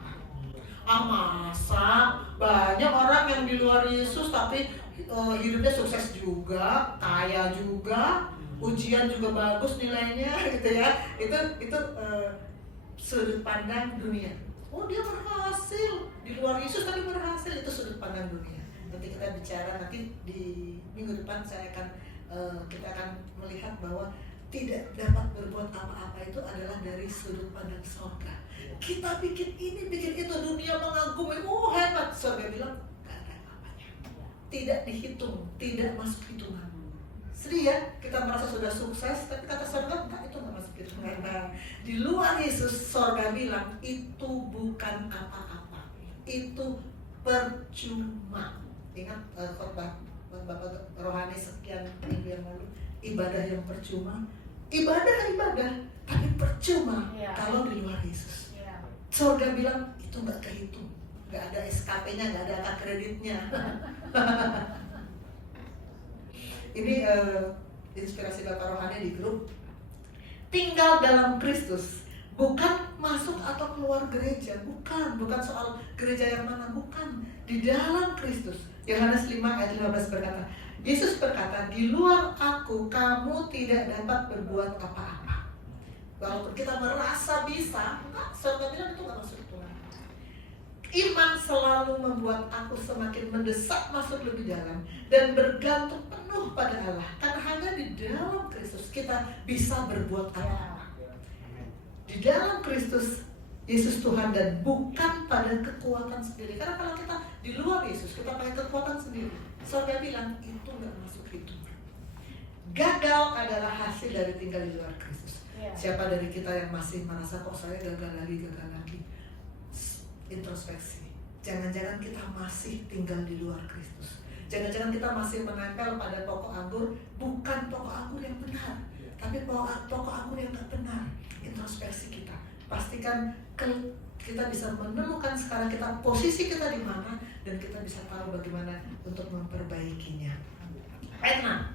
Masa banyak orang yang di luar Yesus tapi hidupnya sukses juga, kaya juga, ujian juga bagus nilainya gitu ya. Itu sudut pandang dunia. Oh, dia berhasil di luar Yesus tapi berhasil, itu sudut pandang dunia. Nanti kita bicara, nanti di minggu depan kita akan melihat bahwa tidak dapat berbuat apa-apa itu adalah dari sudut pandang surga. Kita bikin ini, bikin itu, dunia mengagumi, oh hebat. Surga bilang, gak ada apa-apanya. Tidak dihitung, tidak masuk hitungan. Sedih ya, kita merasa sudah sukses, tapi kata surga, enggak, itu gak masuk hitungan. Nah, di luar Yesus, surga bilang, itu bukan apa-apa. Itu percuma. Ingat khotbah Bapak Rohani sekian minggu yang lalu, ibadah yang percuma. Ibadah, tapi percuma kalau di luar Yesus. Surga bilang itu nggak kehitung, nggak ada SKP-nya, nggak ada angka kreditnya. Ini inspirasi Bapak Rohani di grup. Tinggal dalam Kristus, bukan masuk atau keluar gereja, bukan soal gereja yang mana, bukan. Di dalam Kristus. Yohanes 5 ayat 15 berkata, Yesus berkata, di luar aku kamu tidak dapat berbuat apa-apa. Walaupun kita merasa bisa, enggak, surga bilang itu enggak masuk Tuhan. Iman selalu membuat aku semakin mendesak masuk lebih dalam dan bergantung penuh pada Allah. Karena hanya di dalam Kristus kita bisa berbuat apa-apa. Di dalam Kristus Yesus Tuhan dan bukan pada kekuatan sendiri. Karena kalau kita di luar Yesus kita pakai kekuatan sendiri, surga bilang itu nggak masuk hitungan. Gagal adalah hasil dari tinggal di luar Kristus. Siapa dari kita yang masih merasa kok saya gagal lagi, introspeksi. Jangan-jangan kita masih tinggal di luar Kristus. Jangan-jangan kita masih menempel pada pokok anggur, bukan pokok anggur yang benar, tapi pokok anggur yang nggak benar. Introspeksi kita. Pastikan kita bisa menemukan sekarang kita posisi kita di mana dan kita bisa tahu bagaimana untuk memperbaikinya. Ayat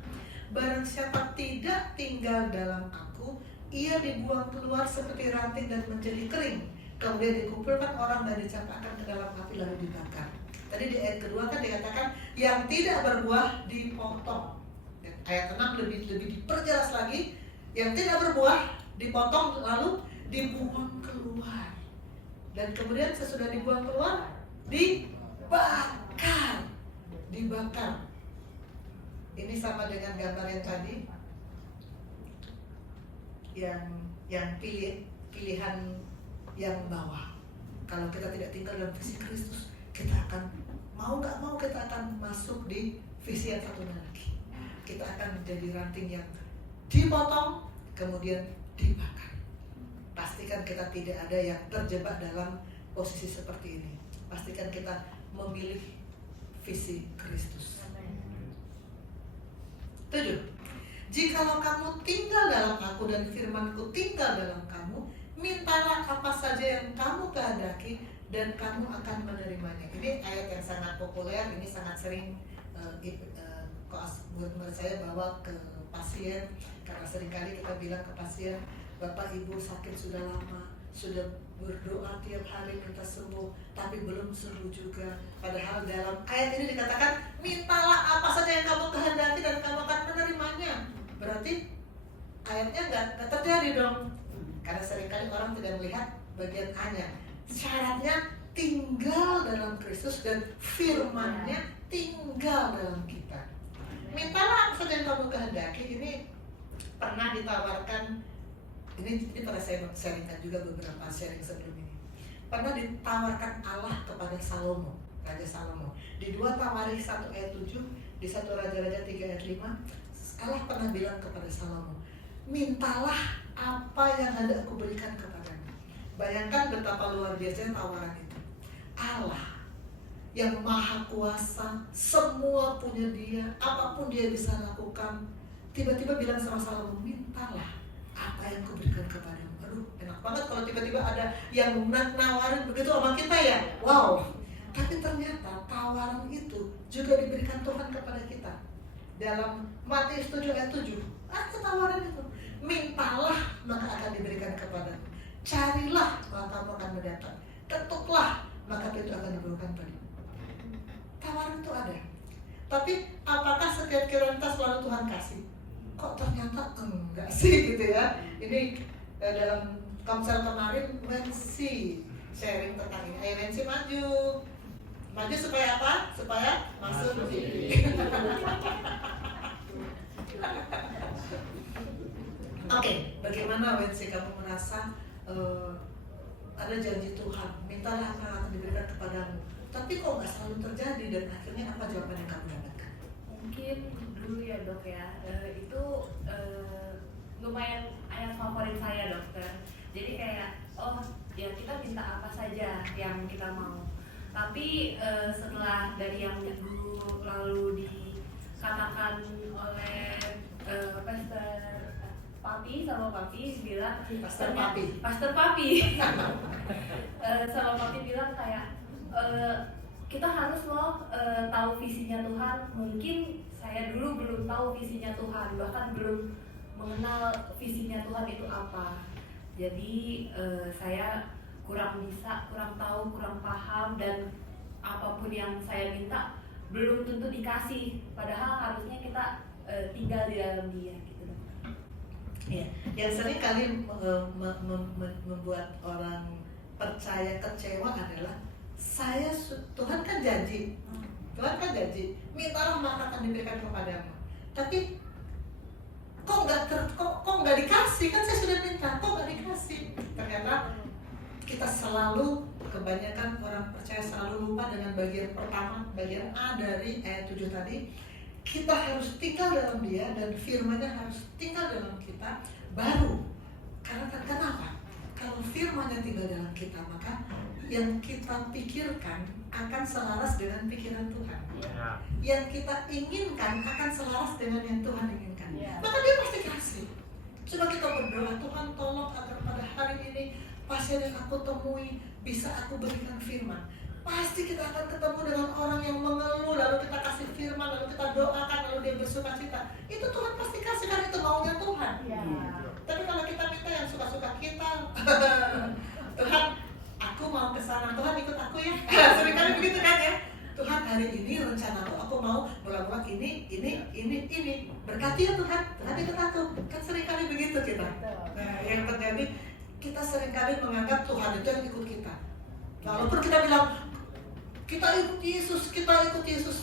6. Barang siapa tidak tinggal dalam aku, ia dibuang keluar seperti ranting dan menjadi kering. Kemudian dikumpulkan orang dan dicampakkan ke dalam api lalu dibakar. Tadi di ayat kedua kan dikatakan yang tidak berbuah dipotong. Ayat 6 lebih diperjelas lagi, yang tidak berbuah dipotong lalu dibuang keluar. Dan kemudian sesudah dibuang keluar dibakar. Ini sama dengan gambar yang tadi, yang pilihan yang bawah. Kalau kita tidak tinggal dalam visi Kristus, kita akan mau nggak mau kita akan masuk di visi yang satunya lagi. Kita akan menjadi ranting yang dipotong kemudian dibakar. Pastikan kita tidak ada yang terjebak dalam posisi seperti ini. Pastikan kita memilih visi Kristus. 7. Jikalau kamu tinggal dalam aku dan firmanku tinggal dalam kamu, mintalah apa saja yang kamu kehendaki dan kamu akan menerimanya. Ini ayat yang sangat populer, ini sangat sering buat saya bawa ke pasien, karena seringkali kita bilang ke pasien, Bapak Ibu sakit sudah lama, sudah berdoa tiap hari minta sembuh, tapi belum sembuh juga. Padahal dalam ayat ini dikatakan, mintalah apa saja yang kamu kehendaki dan kamu akan menerimanya. Berarti ayatnya nggak terjadi dong. Karena seringkali orang tidak melihat bagian A-nya. Syaratnya tinggal dalam Kristus dan firman-Nya tinggal dalam kita. Mintalah apa saja yang kamu kehendaki. Ini pernah ditawarkan, ini pernah saya sharingkan juga beberapa sharing sebelum ini. Pernah ditawarkan Allah kepada Salomo, Raja Salomo. Di 2 Tawarikh 1 ayat 7, di 1 Raja-Raja 3 ayat 5, Allah pernah bilang kepada Salomo, mintalah apa yang hendak aku berikan kepadamu. Bayangkan betapa luar biasa tawaran itu. Allah yang maha kuasa, semua punya Dia, apapun Dia bisa lakukan, tiba-tiba bilang sama Salomo, mintalah apa yang aku berikan kepadamu. Aduh, enak banget kalau tiba-tiba ada yang nawarin begitu sama kita ya. Wow. Tapi ternyata tawaran itu juga diberikan Tuhan kepada kita. Dalam Matius 7 ayat 7 ada tawaran itu. Mintalah maka akan diberikan kepadamu. Carilah maka kamu akan mendapat. Ketuklah maka pintu akan dibukakan padamu. Tawaran itu ada. Tapi apakah setiap kita selalu Tuhan kasih? Kok ternyata enggak sih gitu ya. Ini dalam komsel kemarin Wensi sharing tentang ini. Ayo Wensi maju. Maju supaya apa? Supaya masuk TV. Oke, bagaimana Wensi kamu merasa ada janji Tuhan, mintalah apa yang akan diberikan kepadamu, tapi kok nggak selalu terjadi dan akhirnya apa jawaban yang kamu dapatkan? Mungkin dulu ya dok ya, itu lumayan ayat favorit saya dokter. Jadi kayak oh ya kita minta apa saja yang kita mau. Tapi setelah dari yang minggu lalu dikatakan oleh Pastor Papi bilang Pastor Papi sama Papi bilang kayak kita harus loh tahu visinya Tuhan. Mungkin saya dulu belum tahu visinya Tuhan, bahkan belum mengenal visinya Tuhan itu apa. Jadi saya kurang bisa, kurang tahu, kurang paham, dan apapun yang saya minta belum tentu dikasih. Padahal harusnya kita tinggal di dalam Dia gitu. Ya, yang sering kali membuat orang percaya kecewa adalah Tuhan kan janji, mintalah maka akan diberikan kepadamu. Tapi kok nggak dikasih? Kan saya sudah minta, kok nggak dikasih? Ternyata kita selalu, kebanyakan orang percaya selalu lupa dengan bagian pertama, bagian A dari ayat 7 tadi. Kita harus tinggal dalam Dia dan firman-Nya harus tinggal dalam kita baru. Karena kenapa? Kalau firman-Nya tinggal dalam kita, maka yang kita pikirkan akan selaras dengan pikiran Tuhan. Ya. Yang kita inginkan akan selaras dengan yang Tuhan inginkan. Ya. Maka Dia pasti kasih. Coba kita berdoa, Tuhan tolong agar pada hari ini pasien yang aku temui bisa aku berikan firman. Pasti kita akan ketemu dengan orang yang mengeluh, lalu kita kasih firman, lalu kita doakan, lalu dia bersuka cita. Itu Tuhan pasti kasih, karena itu maunya Tuhan. Ya. Tapi kalau kita minta yang suka-suka kita, Tuhan, aku mau ke sana, Tuhan ikut aku ya. Seringkali begitu kan ya. Tuhan hari ini rencanaku, aku mau melakukan ini. Berkati ya Tuhan ikut aku. Kan seringkali begitu kita. Nah, yang terjadi, kita seringkali menganggap Tuhan itu yang ikut kita. Walaupun kita bilang, kita ikut Yesus,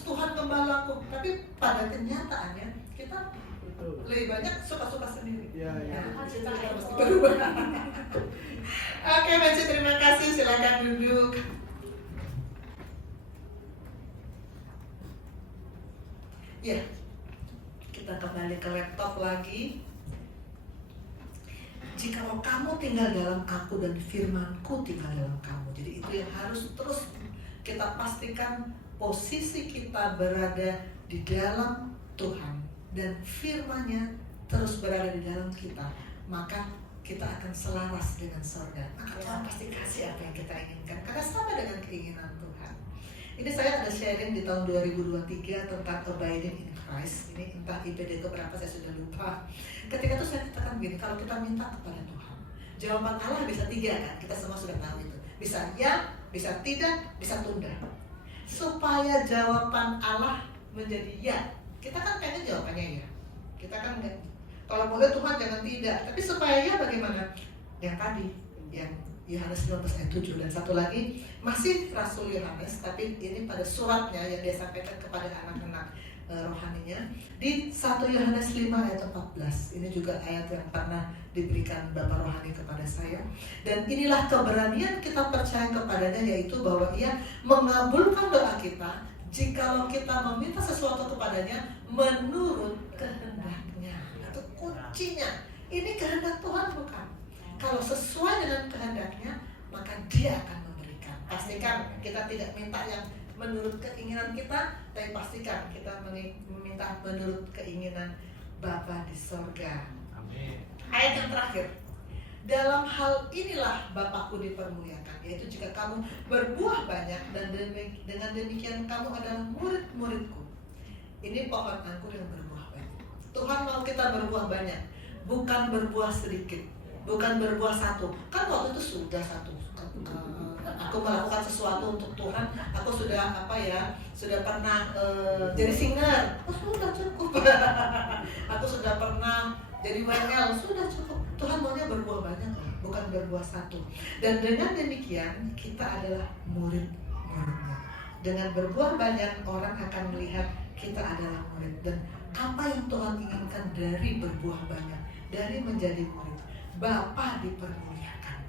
Tuhan gembalaku. Tapi pada kenyataannya, kita lebih banyak suka-suka sendiri. Ya. Kita harus berubah. Oke, Mensi, terima kasih. Silakan duduk. Ya, kita kembali ke laptop lagi. Jikalau kamu tinggal dalam aku dan firmanku tinggal dalam kamu. Jadi itu yang harus terus kita pastikan, posisi kita berada di dalam Tuhan dan firman-Nya terus berada di dalam kita, maka kita akan selaras dengan surga. Maka Tuhan pasti kasih apa yang kita inginkan, karena sama dengan keinginan Tuhan. Ini saya ada sharing di tahun 2023 tentang abiding in Christ. Ini entah IPD keberapa saya sudah lupa. Ketika itu saya katakan begini, kalau kita minta kepada Tuhan, jawaban Allah bisa 3 kan? Kita semua sudah tahu itu. Bisa ya, bisa tidak, bisa tunda. Supaya jawaban Allah menjadi ya, kita kan kayaknya jawabannya ya. Kita kan enggak. Kalau boleh Tuhan jangan tidak. Tapi supaya ya bagaimana? Yang tadi, yang Yohanes 15 ayat 7. Dan satu lagi masih Rasul Yohanes, tapi ini pada suratnya yang dia sampaikan kepada anak-anak rohaninya di 1 Yohanes 5 ayat 14. Ini juga ayat yang pernah diberikan Bapak rohani kepada saya. Dan inilah keberanian kita percaya kepadanya, yaitu bahwa ia mengabulkan doa kita jikalau kita meminta sesuatu kepadanya menurut kehendaknya. Itu kuncinya. Ini kehendak Tuhan bukan? Kalau sesuai dengan kehendaknya, maka Dia akan memberikan. Pastikan kita tidak minta yang menurut keinginan kita, tapi pastikan kita meminta menurut keinginan Bapa di sorga. Amin. Ayat yang terakhir, dalam hal inilah Bapakku dipermuliakan, yaitu jika kamu berbuah banyak dan dengan demikian kamu adalah murid-muridku. Ini pohon anggur yang berbuah banyak. Tuhan mau kita berbuah banyak, bukan berbuah sedikit, bukan berbuah satu. Kan waktu itu sudah satu. Aku melakukan sesuatu untuk Tuhan, aku sudah sudah pernah jadi singer, sudah cukup. Aku sudah pernah jadi WL, sudah cukup. Tuhan maunya berbuah banyak, bukan berbuah satu. Dan dengan demikian kita adalah murid-muridnya. Dengan berbuah banyak orang akan melihat kita adalah murid. Dan apa yang Tuhan inginkan dari berbuah banyak, dari menjadi murid, Bapa dipermuliakan.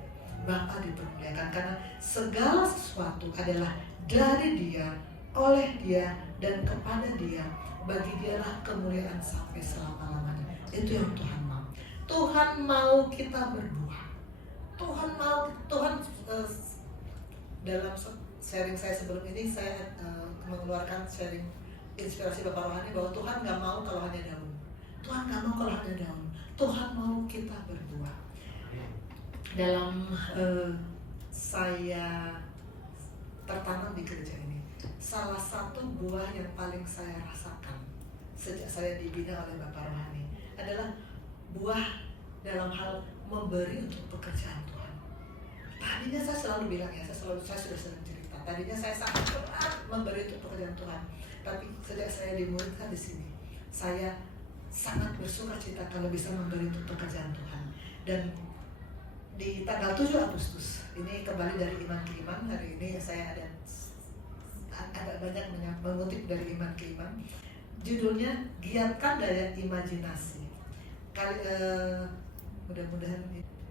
Bapa dipermuliakan karena segala sesuatu adalah dari Dia, oleh Dia, dan kepada Dia. Bagi Dialah kemuliaan sampai selama-lamanya. Itu yang Tuhan mau. Tuhan mau kita berbuah. Dalam sharing saya sebelum ini, saya mengeluarkan sharing inspirasi Bapak rohani bahwa Tuhan gak mau kalau hanya daun. Tuhan gak mau kalau hanya daun. Tuhan mau kita berbuah. Dalam saya tertanam di gereja ini, salah satu buah yang paling saya rasakan sejak saya dibina oleh Bapak rohani adalah buah dalam hal memberi untuk pekerjaan Tuhan. Tadinya saya selalu bilang saya sudah sering cerita. Tadinya saya sangat berat memberi untuk pekerjaan Tuhan, tapi sejak saya dimuridkan di sini, saya sangat bersuka cita kalau bisa memberi untuk pekerjaan Tuhan. Dan di tanggal 7 Agustus, ini kembali dari Iman ke Iman. Hari ini saya ada banyak mengutip dari Iman ke Iman. Judulnya giatkan daya imajinasi. Mudah-mudahan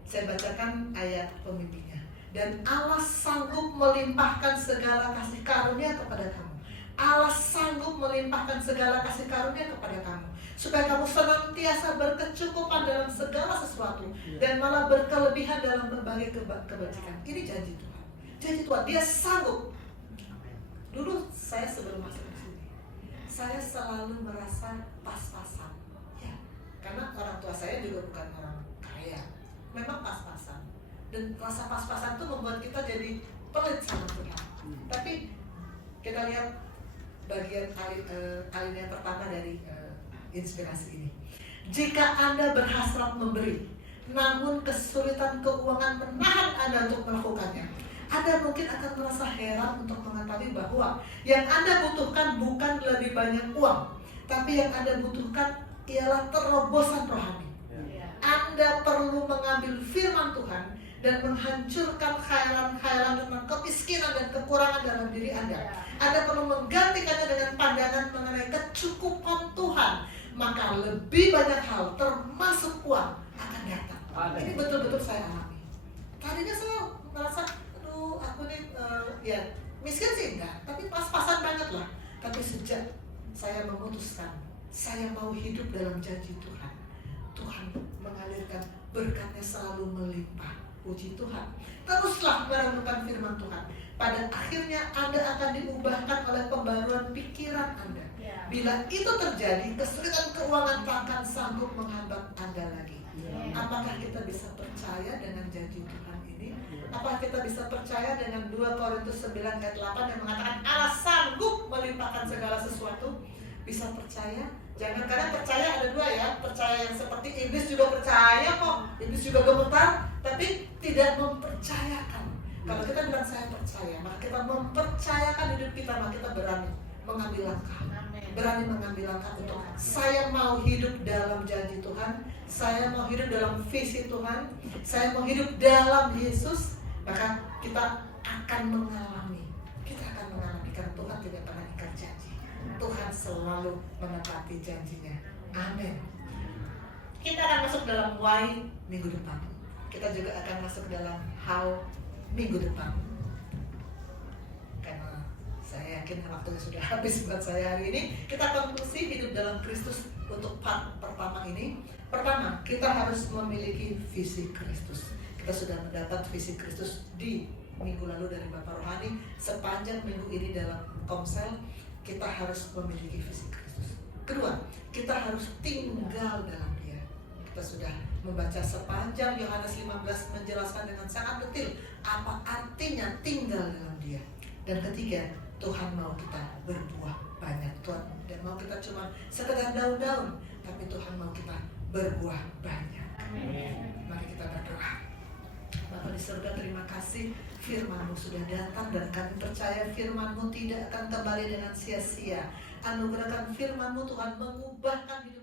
saya bacakan ayat pemimpinnya. Dan Allah sanggup melimpahkan segala kasih karunia kepada kamu. Allah sanggup melimpahkan segala kasih karunia kepada kamu, supaya kamu senantiasa berkecukupan dalam segala sesuatu dan malah berkelebihan dalam berbagai kebajikan. Ini janji Tuhan. Janji Tuhan, Dia sanggup. Dulu saya sebelum masuk ke sini, saya selalu merasa pas-pasan. Ya, karena orang tua saya juga bukan orang kaya. Memang pas-pasan. Dan rasa pas-pasan itu membuat kita jadi pelit sama Tuhan. Tapi kita lihat bagian alinea pertama dari inspirasi ini. Jika Anda berhasrat memberi, namun kesulitan keuangan menahan Anda untuk melakukannya, Anda mungkin akan merasa heran untuk mengetahui bahwa yang Anda butuhkan bukan lebih banyak uang, tapi yang Anda butuhkan ialah terobosan rohani. Anda perlu mengambil firman Tuhan dan menghancurkan khayalan-khayalan tentang kemiskinan dan kekurangan dalam diri Anda. Anda perlu menggantikannya dengan pandangan mengenai kecukupan Tuhan. Maka lebih banyak hal, termasuk uang, akan datang. Ini betul-betul saya alami. Tadinya saya merasa, aku nih miskin sih enggak, tapi pas-pasan banget lah. Tapi sejak saya memutuskan, saya mau hidup dalam janji Tuhan, Tuhan mengalirkan berkatnya selalu melimpah. Puji Tuhan. Teruslah merenungkan firman Tuhan. Pada akhirnya Anda akan diubahkan oleh pembaruan pikiran Anda. Bila itu terjadi, kesulitan keuangan tak akan sanggup menghambat Anda lagi. Apakah kita bisa percaya dengan janji Tuhan ini? Apakah kita bisa percaya dengan 2 Korintus 9 ayat 8 yang mengatakan Allah sanggup melimpahkan segala sesuatu? Bisa percaya? Jangan, karena percaya ada 2 ya. Percaya yang seperti iblis juga percaya kok. Iblis juga gemetar, tapi tidak mempercayakan. Kalau kita bilang saya percaya, maka kita mempercayakan hidup kita, maka kita berani mengambil langkah. Berani mengambil langkah untuk saya mau hidup dalam janji Tuhan, saya mau hidup dalam visi Tuhan, saya mau hidup dalam Yesus, maka kita akan mengalami karena Tuhan tidak pernah ingkar janji. Tuhan selalu menepati janjinya. Amin. Kita akan masuk dalam why minggu depan. Kita juga akan masuk dalam how minggu depan. Karena saya yakin waktunya sudah habis buat saya hari ini. Kita konklusi hidup dalam Kristus untuk part pertama ini. Pertama, kita harus memiliki visi Kristus. Kita sudah mendapat visi Kristus di minggu lalu dari Bapak Rohani. Sepanjang minggu ini dalam Komsel, kita harus memiliki visi Kristus. Kedua, kita harus tinggal dalam Dia. Kita sudah membaca sepanjang Yohanes 15 menjelaskan dengan sangat detail apa artinya tinggal dalam Dia. Dan ketiga, Tuhan mau kita berbuah banyak. Tuhan dan mau kita cuma sekedar daun-daun, tapi Tuhan mau kita berbuah banyak. Mari kita berdoa. Bapa di surga, terima kasih firman-Mu sudah datang dan kami percaya firman-Mu tidak akan kembali dengan sia-sia. Anugerahkan firman-Mu Tuhan mengubahkan hidup